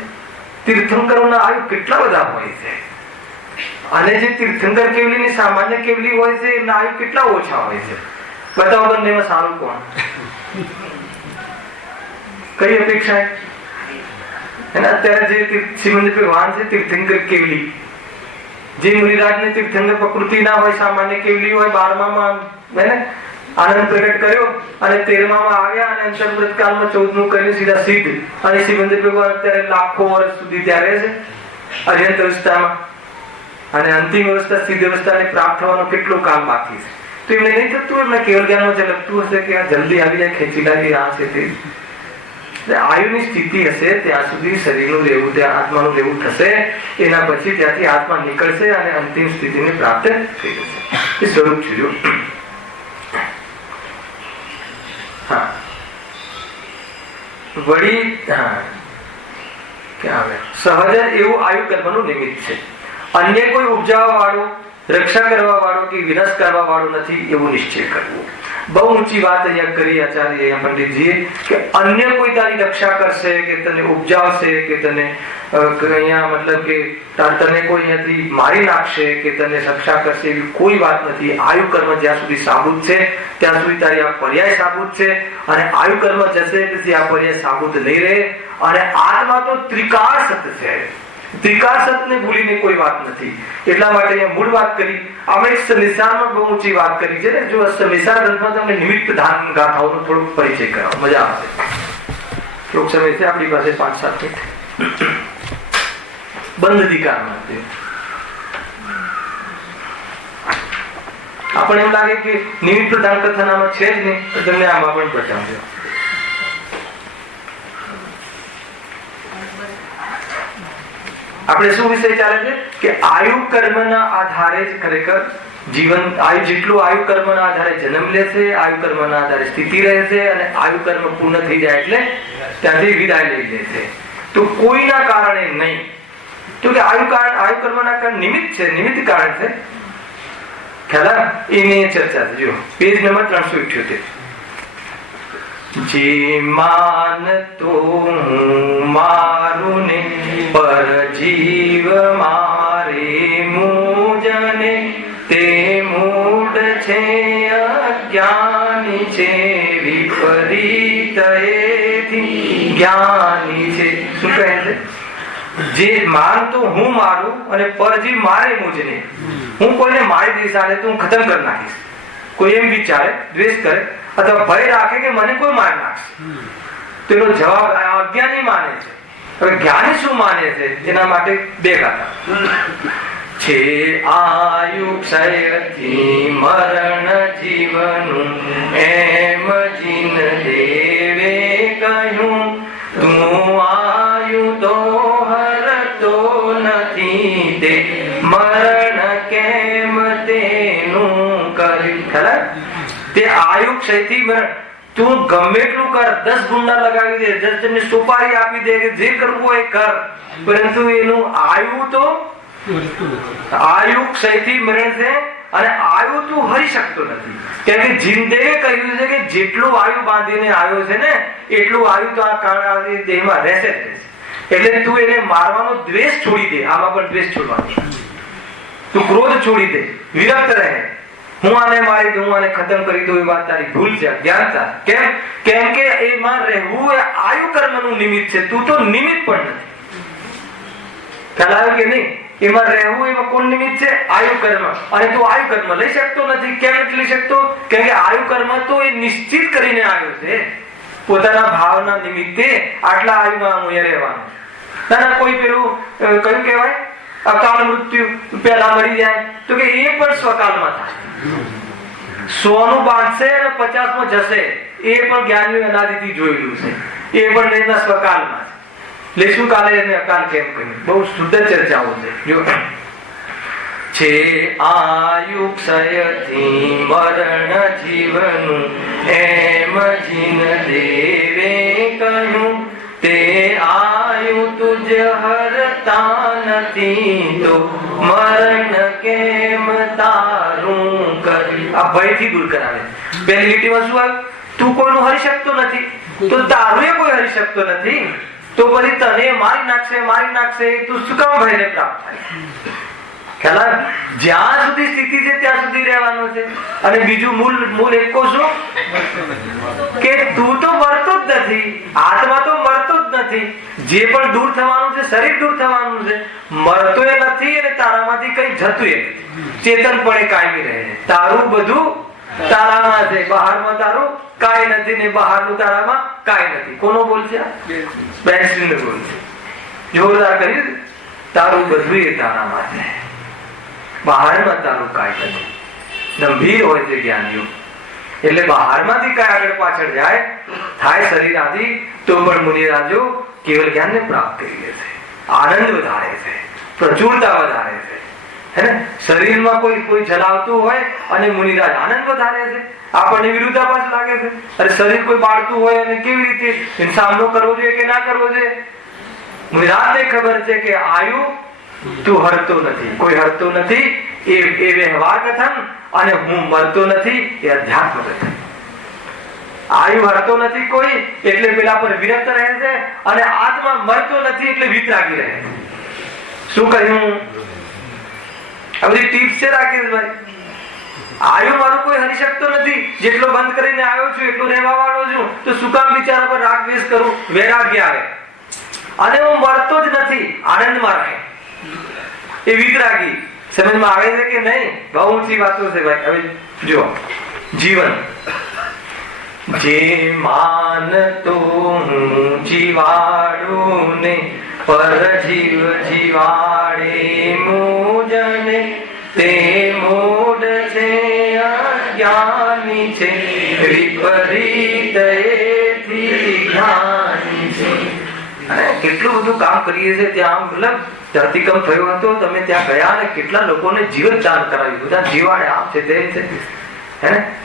તીર્થંકરોના આયુ કેટલા બધા હોય છે, અને જે તીર્થંકર કેવલી સામાન્ય કેવલી હોય છે એમના આયુ કેટલા ઓછા હોય છે. બતાવો બંનેમાં સારું કોણ? કઈ અપેક્ષા? અત્યારે જે શ્રીમંત ભગવાન છે તીર્થંકર કેવલી, જે મુનિરાજને તીર્થંકર પ્રકૃતિ ના હોય, સામાન્ય કેવલી હોય, 12મામાં આનંદ પ્રગટ કર્યો અને 13મામાં આવ્યા અને અંતર્મૃત કાળમાં 14મું કર્યું સીધા સિદ્ધ. અને શ્રીમંત ભગવાન અત્યારે લાખો વર્ષ સુધી ત્યાં રહે છે અર્યંત અવસ્થામાં, અને અંતિમ અવસ્થા સિદ્ધ અવસ્થાને પ્રાપ્ત થવાનો કેટલો કામ બાકી છે. તો એમને નહીં થતું, એમને કેવલ જ્ઞાનમાં લગતું હશે કે આ જલ્દી આવી જાય, ખેંચી લાગી આ છે તે. આયુની સ્થિતિ હશે ત્યાં સુધી શરીરનું રહેવું, ત્યાં આત્માનું રહેવું થશે. એના પછી ત્યાંથી આત્મા નીકળશે અને અંતિમ સ્થિતિને પ્રાપ્ત થઈ જશે. એ સ્વરૂપ છે. જો વળી સહજ એવું આયુ કર્મનું નિમિત્ત છે. અન્ય કોઈ ઉપજાવવા વાળું રક્ષા કરવા વાળો કે વિનાશ કરવા વાળો નથી એવો નિશ્ચય કરવો. બહુ ઊંચી વાત અહીંયા કરી આચાર્ય પંડિતજીએ કે અન્ય કોઈ તારી રક્ષા કરશે કે તને ઉપજાવશે કે તને અહીંયા મતલબ કે તને કોઈ અહીંયાથી મારી નાખશે કે તને રક્ષા કરશે એવી કોઈ વાત નથી. આયુ કર્મ જ્યાં સુધી સાબુત છે ત્યાં સુધી તારી આ પર્યાય સાબુત છે, અને આયુ કર્મ જશે પછી આ પર્યાય સાબુત નહીં રહે. અને આત્મા તો ત્રિકાળ સત છે, ત્રિકાળ સતને ભૂલીને કોઈ વાત નથી. એટલા માટે અહીંયા મૂળ વાત કરી. આમાં એક નિસારમાં બહુ ઊંચી વાત કરી છે ને, જો નિસાર ગ્રંથમાં તમને નિમિત્ત પ્રધાન ગાથાઓનો થોડોક પરિચય કરાવો, મજા આવશે. થોડોક સમય છે આપણી પાસે, 5-7 મિનિટ. બંધ અધિકારમાં આપણે એમ લાગે કે નિમિત્ત પ્રધાન કથાનામાં છે જ નહીં, તો તમને આમાં પણ પ્રચાર. આપણે શું વિષય ચાલે છે કે આયુ કર્મના આધારે જ ખરેખર જીવન, આયુ જેટલું આયુ કર્મના આધારે જન્મ લે છે, આયુ કર્મના આધારે સ્થિતિ રહે છે, અને આયુ કર્મ પૂર્ણ થઈ જાય એટલે ત્યાંથી વિદાય લઈ લે છે. તો કોઈના કારણે નહીં, તો કે આયુ કર્મના કારણ નિમિત્ત છે, નિમિત્ત કારણ છે. ખ્યાલ એની ચર્ચા છે. જો પેજ નંબર 378. જે માનતો હું મારું ને પર જીવ મારે મુજને તે મૂઢ છે, અજ્ઞાની છે, વિપરીત એથી જ્ઞાની છે. શું કહે છે? જે માનતો હું મારું અને પરજીવ મારે મુજને, હું કોઈને મારી દઈશ આને તો હું ખતમ કરી નાખીશ. કોઈ એમ વિચારે, દ્વેષ કરે અથવા ભય રાખે કે મને કોઈ મારી નાખશે, તો એનો જવાબ અજ્ઞાની માને છે. હવે જ્ઞાની શું માને છે? એના માટે બે ગાથા છે. આયુ ક્ષયથી મરણ જીવનું એમ જીન દેવે કહ્યું, તું આયુ તો હરતો નથી, તે મરણ કેમ તેનું કર્યું. ખરા તે આયુ ક્ષયથી મરણ, તું ગમે એટલું કર, 10 ગુંડા લગાવી દે, 10 જણને સુપારી આપી દે, કે જે કરવું હોય કર, પરંતુ એનું આયુ તો આયુ ક્ષયથી મરણ છે, અને આયુ તું હરી શકતો નથી. કેમ કે જીનદેવે કહ્યું છે કે જેટલું આયુ બાંધીને આવ્યો છે ને એટલું આયુ તો આ કાળ દેહમાં રહેશે જ. એટલે તું એને મારવાનો દ્વેષ છોડી દે. આમાં પણ દ્વેષ છોડવાનો, તું ક્રોધ છોડી દે, વિરક્ત રહે. હું આને મારી દઉં, આને ખતમ કરી દઉં, એ વાત તારી ભૂલ છે, અજ્ઞાનતા. કેમ કે એમાં રહેવું એ આયુ કર્મનું નિમિત્ત છે, તું તો નિમિત્ત પણ નથી. ખ્યાલ આવ્યો કે નહીં? એમાં રહેવું એમાં કોણ નિમિત્ત છે? આયુ કર્મ. અને તું આયુ કર્મ લઈ શકતો નથી. કેમ નથી લઈ શકતો? કેમ કે આયુ કર્મ તો એ નિશ્ચિત કરીને આવ્યો છે, પોતાના ભાવના નિમિત્તે આટલા આયુમાં હું રહેવાનું. ના કોઈ પેલું કયું કહેવાય, અકાળ મૃત્યુ પહેલા મરી જાય, તો કે એ પણ સ્વકાલમાં થાય. 100 નું બાંધશે અને 50 માં જશે, એ પણ જ્ઞાનીઓ અનાદિથી જોયેલું છે. એ પણ એના સ્વકાલમાં લેશું. કાલે એને અકાલ કેમ કહ્યું? બહુ શુદ્ધ ચર્ચાઓ છે. જો છે આયુ ક્ષયથી મરણ જીવનું એમ જીન દેવે કહ્યું, તે આયુ તુજ હરતા નથી, તો મરણ કેમ તારું કર્યું. આ ભયથી દૂર કરાવે. પહેલી લીટીમાં શું આવ્યું? તું કોઈનું હરી શકતો નથી, તો તારું એ કોઈ હરી શકતો નથી, તો પછી તને મારી નાખશે, તું શું કામ ભયને પ્રાપ્ત થાય? ખ્યાલ? જ્યાં સુધી સ્થિતિ છે ત્યાં સુધી રહેવાનું છે. અને બીજું મૂળ એકો શું કે તું તો મરતો જ નથી, આત્મા તો મરતો જ નથી. જે પણ દૂર થવાનું છે, શરીર દૂર થવાનું છે, મરતો એ નથી, અને તારામાંથી કઈ જતું એ ચેતનપણે કાયમી રહે. તારું બધું તારામાં છે, બહારમાં તારું કાંઈ નથી, ને બહારનું તારામાં કાંઈ નથી. કોનો બોલ છે? બેન્સ્ટીનનો બોલ છે. જોરદાર કર્યું. તારું બધું એ તારામાં છે, બહારમાં તારું કાંઈ નથી. ગંભીર હોય છે જ્ઞાનીઓ. એટલે બહારમાંથી કઈ આગળ પાછળ જાય થાય શરીર આદિ, તો પણ મુનિરાજો કેવલ જ્ઞાનને પ્રાપ્ત કરી લે છે. આનંદ વધારે છે, પ્રચુરતા વધારે છે. હે ને? શરીરમાં કોઈ જલાવતું હોય અને મુનિરાજ આનંદ વધારે છે. આપણને વિરુદ્ધાભાસ લાગે છે. અને શરીર કોઈ બાળતું હોય અને કેવી રીતે સામનો કરવો જોઈએ કે ના કરવો જોઈએ? મુનિરાજને ખબર છે કે આયુ તું હરતો નથી, કોઈ હરતો નથી. એ વ્યવહાર કથન અને હું મરતો નથી એ અધ્યાત્મ કથન. આયુ હરતો નથી કોઈ એટલે પેલા પર વિરક્ત રહે છે, અને આત્મા મરતો નથી એટલે વિતરાગી રહે છે. શું કહ્યું? આ બધી ટીપ્સ છે રાકેશભાઈ. આયુ મારું કોઈ હરી શકતો નથી, જેટલો બંધ કરીને આવ્યો છું એટલું રહેવા વાળો છું, તો શું કામ બિચારા પર રાગ દ્વેષ કરું? વૈરાગ્ય આવે. અને હું મરતો જ નથી, આનંદમાં રહે એ વિતરાગી. સમજમાં આવે છે કે નહીં? બહુ ઊંચી વાતો છે ભાઈ. હવે જો જીવન જે માનતો હું જીવાડું ને પર જીવ જીવાડે મુજને તે મૂઢ છે અજ્ઞાની છે વિપરીત એથી જ્ઞાની છે. અને કેટલું બધું કામ કરીએ છીએ ત્યાં, મતલબ ધરતીકંપ થયો હતો, તમે ત્યાં ગયા અને કેટલા લોકોને જીવન દાન કરાવ્યું, બધા જીવાડે આમ છે તેમ છે.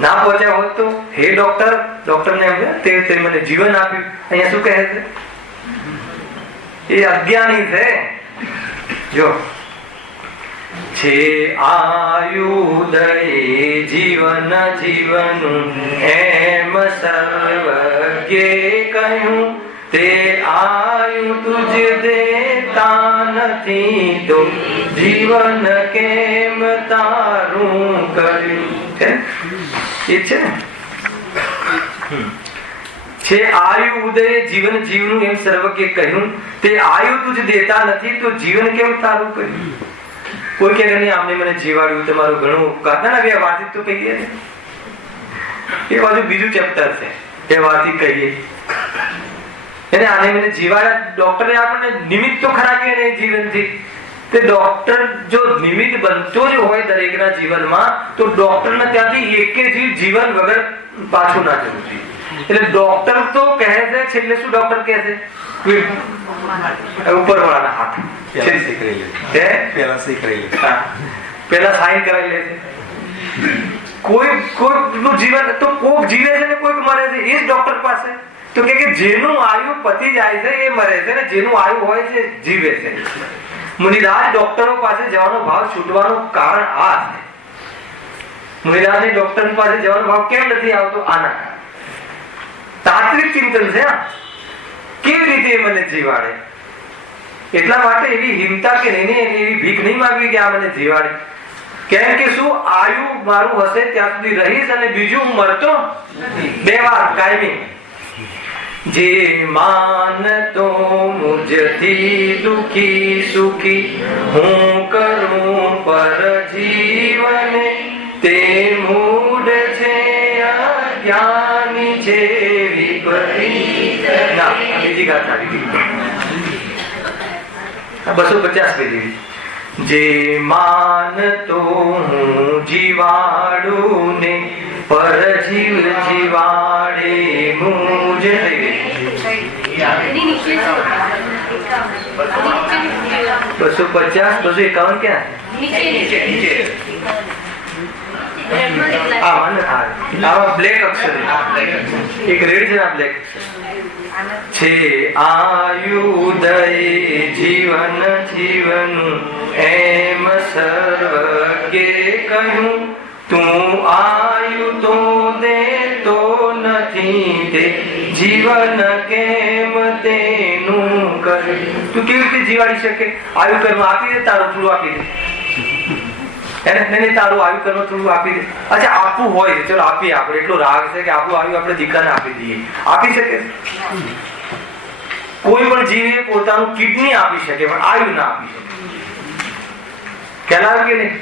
ના પહોંચ્યા હોત તો હે ડોક્ટર ને તે મને જીવન આપ્યું. અહીંયા શું કહે છે? એ અજ્ઞાની છે. જો છે આયુદય જીવન જીવનું એમ સર્વજ્ઞે કહ્યું, તે આયુ તુજ દેતા નથી તો જીવન કેમ તારું કર્યું? એ છે છે આયુ ઉદય જીવન જીવનું એમ સર્વજ્ઞે કહ્યું, તે આયુ તુજ દેતા નથી તો જીવન કેમ તારું કર્યું? કોઈ કે નહીં આમને મને જીવાડ્યું, તમારું ઘણું ઉપકાર. ના બે વાતચીત તો કહીએ ને, એ બાજુ બીજું ચેપ્ટર છે, એ વાતચીત કહીએ એને. આને મને જીવાડ્યા, ડોક્ટરે આપણને નિમિત્ત તો ખરા કે નહીં જીવનથી. તે ડોક્ટર જો નિમિત્ત બનતો જ હોય દરેકના જીવનમાં, તો ડોક્ટરને ત્યાંથી એકે જીવન વગર પાછું ના જવું જોઈએ. એટલે ડોક્ટર તો કહે છે છેલ્લે શું ડોક્ટર કહે છે? ઉપરવાળાના હાથ પેલા સાઈન કરાવી લે છે. કોઈ નું જીવન તો કોક જીવે છે ને કોઈક મરે છે, એ જ ડોક્ટર પાસે. તો કે જેનું આયુ પતી જાય છે એ મરે છે, ને જેનું આયુ હોય છે જીવે છે. મુનિરાજ ડોક્ટરો પાસે જવાનો ભાવ છૂટવાનું કારણ આ છે. મુનિરાજને ડોક્ટર પાસે જવાનો ભાવ કેમ નથી આવતો? આના તાત્વિક ચિંતન છે. કેવી રીતે મને જીવાડે? એટલા માટે એવી હિંમતા કે નહીં, એવી ભીખ નહીં માંગવી કે આ મને જીવાડે. કેમ કે શું આયુ મારું હશે ત્યાં સુધી રહીશ, અને બીજું મરતો બે વાર કાયમી. જે માનતો મુજથી દુખી સુખી હું કરું પર જીવને તે મૂઢ છે અજ્ઞાની છે વિપરીત. ના બીજી ગાત આવી 250 પેજી. જે માનતો હું જીવાડું ને પર જીવ જીવાડે મુજ. 250 251 ક્યાં? બ્લેક અક્ષર એક રેડ છે, બ્લેક છે. આયુદય જીવન જીવનું એમ સર્વજ્ઞે કહ્યું, તું આયુ તો દેતો નથી તે જીવન કેમ તેનું કર્યું? તું કેવી રીતે જીવાડી શકે? આયુ કર્મ આપી દે, તારું થોડું આપી દે. એને તારું આયુ કર્મ થોડું આપી દે. અચ્છા આપવું હોય ચલો આપીએ, આપણે એટલો રાગ છે કે આપણું આયુ આપણે દીકરાને આપી દઈએ. આપી શકે? કોઈ પણ જીવે પોતાનું કિડની આપી શકે પણ આયુ ના આપી શકે. કહેવાય કે નહીં?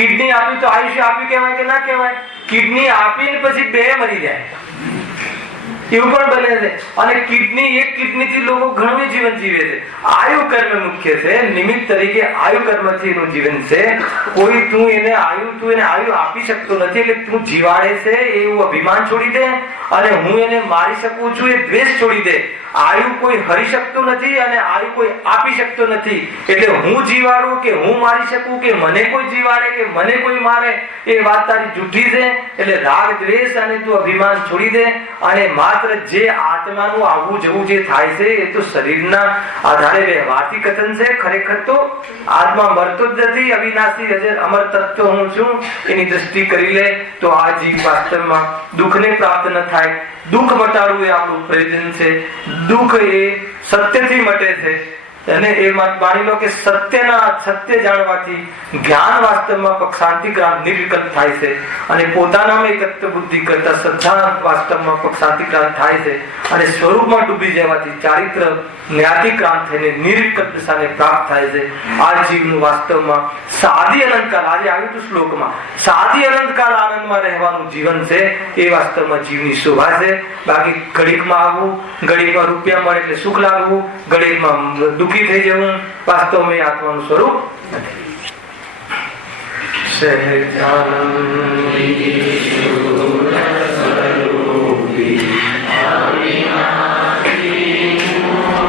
કિડની આપી તો આયુષ્ય આપ્યું કહેવાય કે ના કહેવાય? કિડની આપીને પછી બે મરી જાય એવું પણ બને છે. અને કિડની એક કિડની થી લોકો ઘણું જીવન જીવે છે. આયુ કર્મ મુખ્ય છે, નિમિત્ત તરીકે આયુ કર્મથી એનું જીવન છે. કોઈ તું એને આયુ આપી શકતો નથી, એટલે તું જીવાડે છે એવું અભિમાન છોડી દે, અને હું એને મારી શકું છું એ દ્વેષ છોડી દે, આયુ કોઈ હરી શકતું નથી અને આયુ કોઈ આપી શકતો નથી. એટલે હું જીવાડું કે હું મારી શકું કે મને કોઈ જીવાડે કે મને કોઈ મારે, એ વાત તારી જૂઠી છે. એટલે રાગ દ્વેષ અને તું અભિમાન છોડી દે અને માત્ર જે આત્માનું આવવું જવું જે થાય છે એ તો શરીરના આધારે વ્યવહારથી કથન છે. ખરેખર તો આત્મા મરતો જ નથી, અવિનાશી અજર અમર તત્વ હું છું. એની દ્રષ્ટિ કરી લે તો આ જીવ વાસ્તવમાં દુઃખને પ્રાપ્ત ન થાય. દુઃખ મટાડવું એ આપણું પ્રયોજન છે. દુઃખ એ સત્યથી મટે છે અને એ માની લો કે સત્ય જાણવાથી જ્ઞાન વાસ્તવમાં શાંતિક્રાંત નિર્વિકલ્પ થાય છે અને પોતાનામાં એકત્વ બુદ્ધિ કરતા શ્રદ્ધા વાસ્તવમાં શાંતિક્રાંત થાય છે અને સ્વરૂપમાં ડૂબી જવાથી ચારિત્ર જ્ઞાતિક્રાંત થઈને નિર્વિકલ્પ દિશાને પ્રાપ્ત થાય છે. આ જીવનું વાસ્તવમાં સાદી અનંતકાળ, આજે આવ્યું હતું શ્લોકમાં, સાદી અનંતકાળ આનંદમાં રહેવાનું જીવન છે. એ વાસ્તવમાં જીવની શોભા છે. બાકી ઘડીકમાં આવવું, ઘડીકમાં રૂપિયા મળે એટલે સુખ લાગવું, ઘડીકમાં દુઃખી થઈ જવું, વાસ્તવમાં આત્માનું સ્વરૂપ નથી.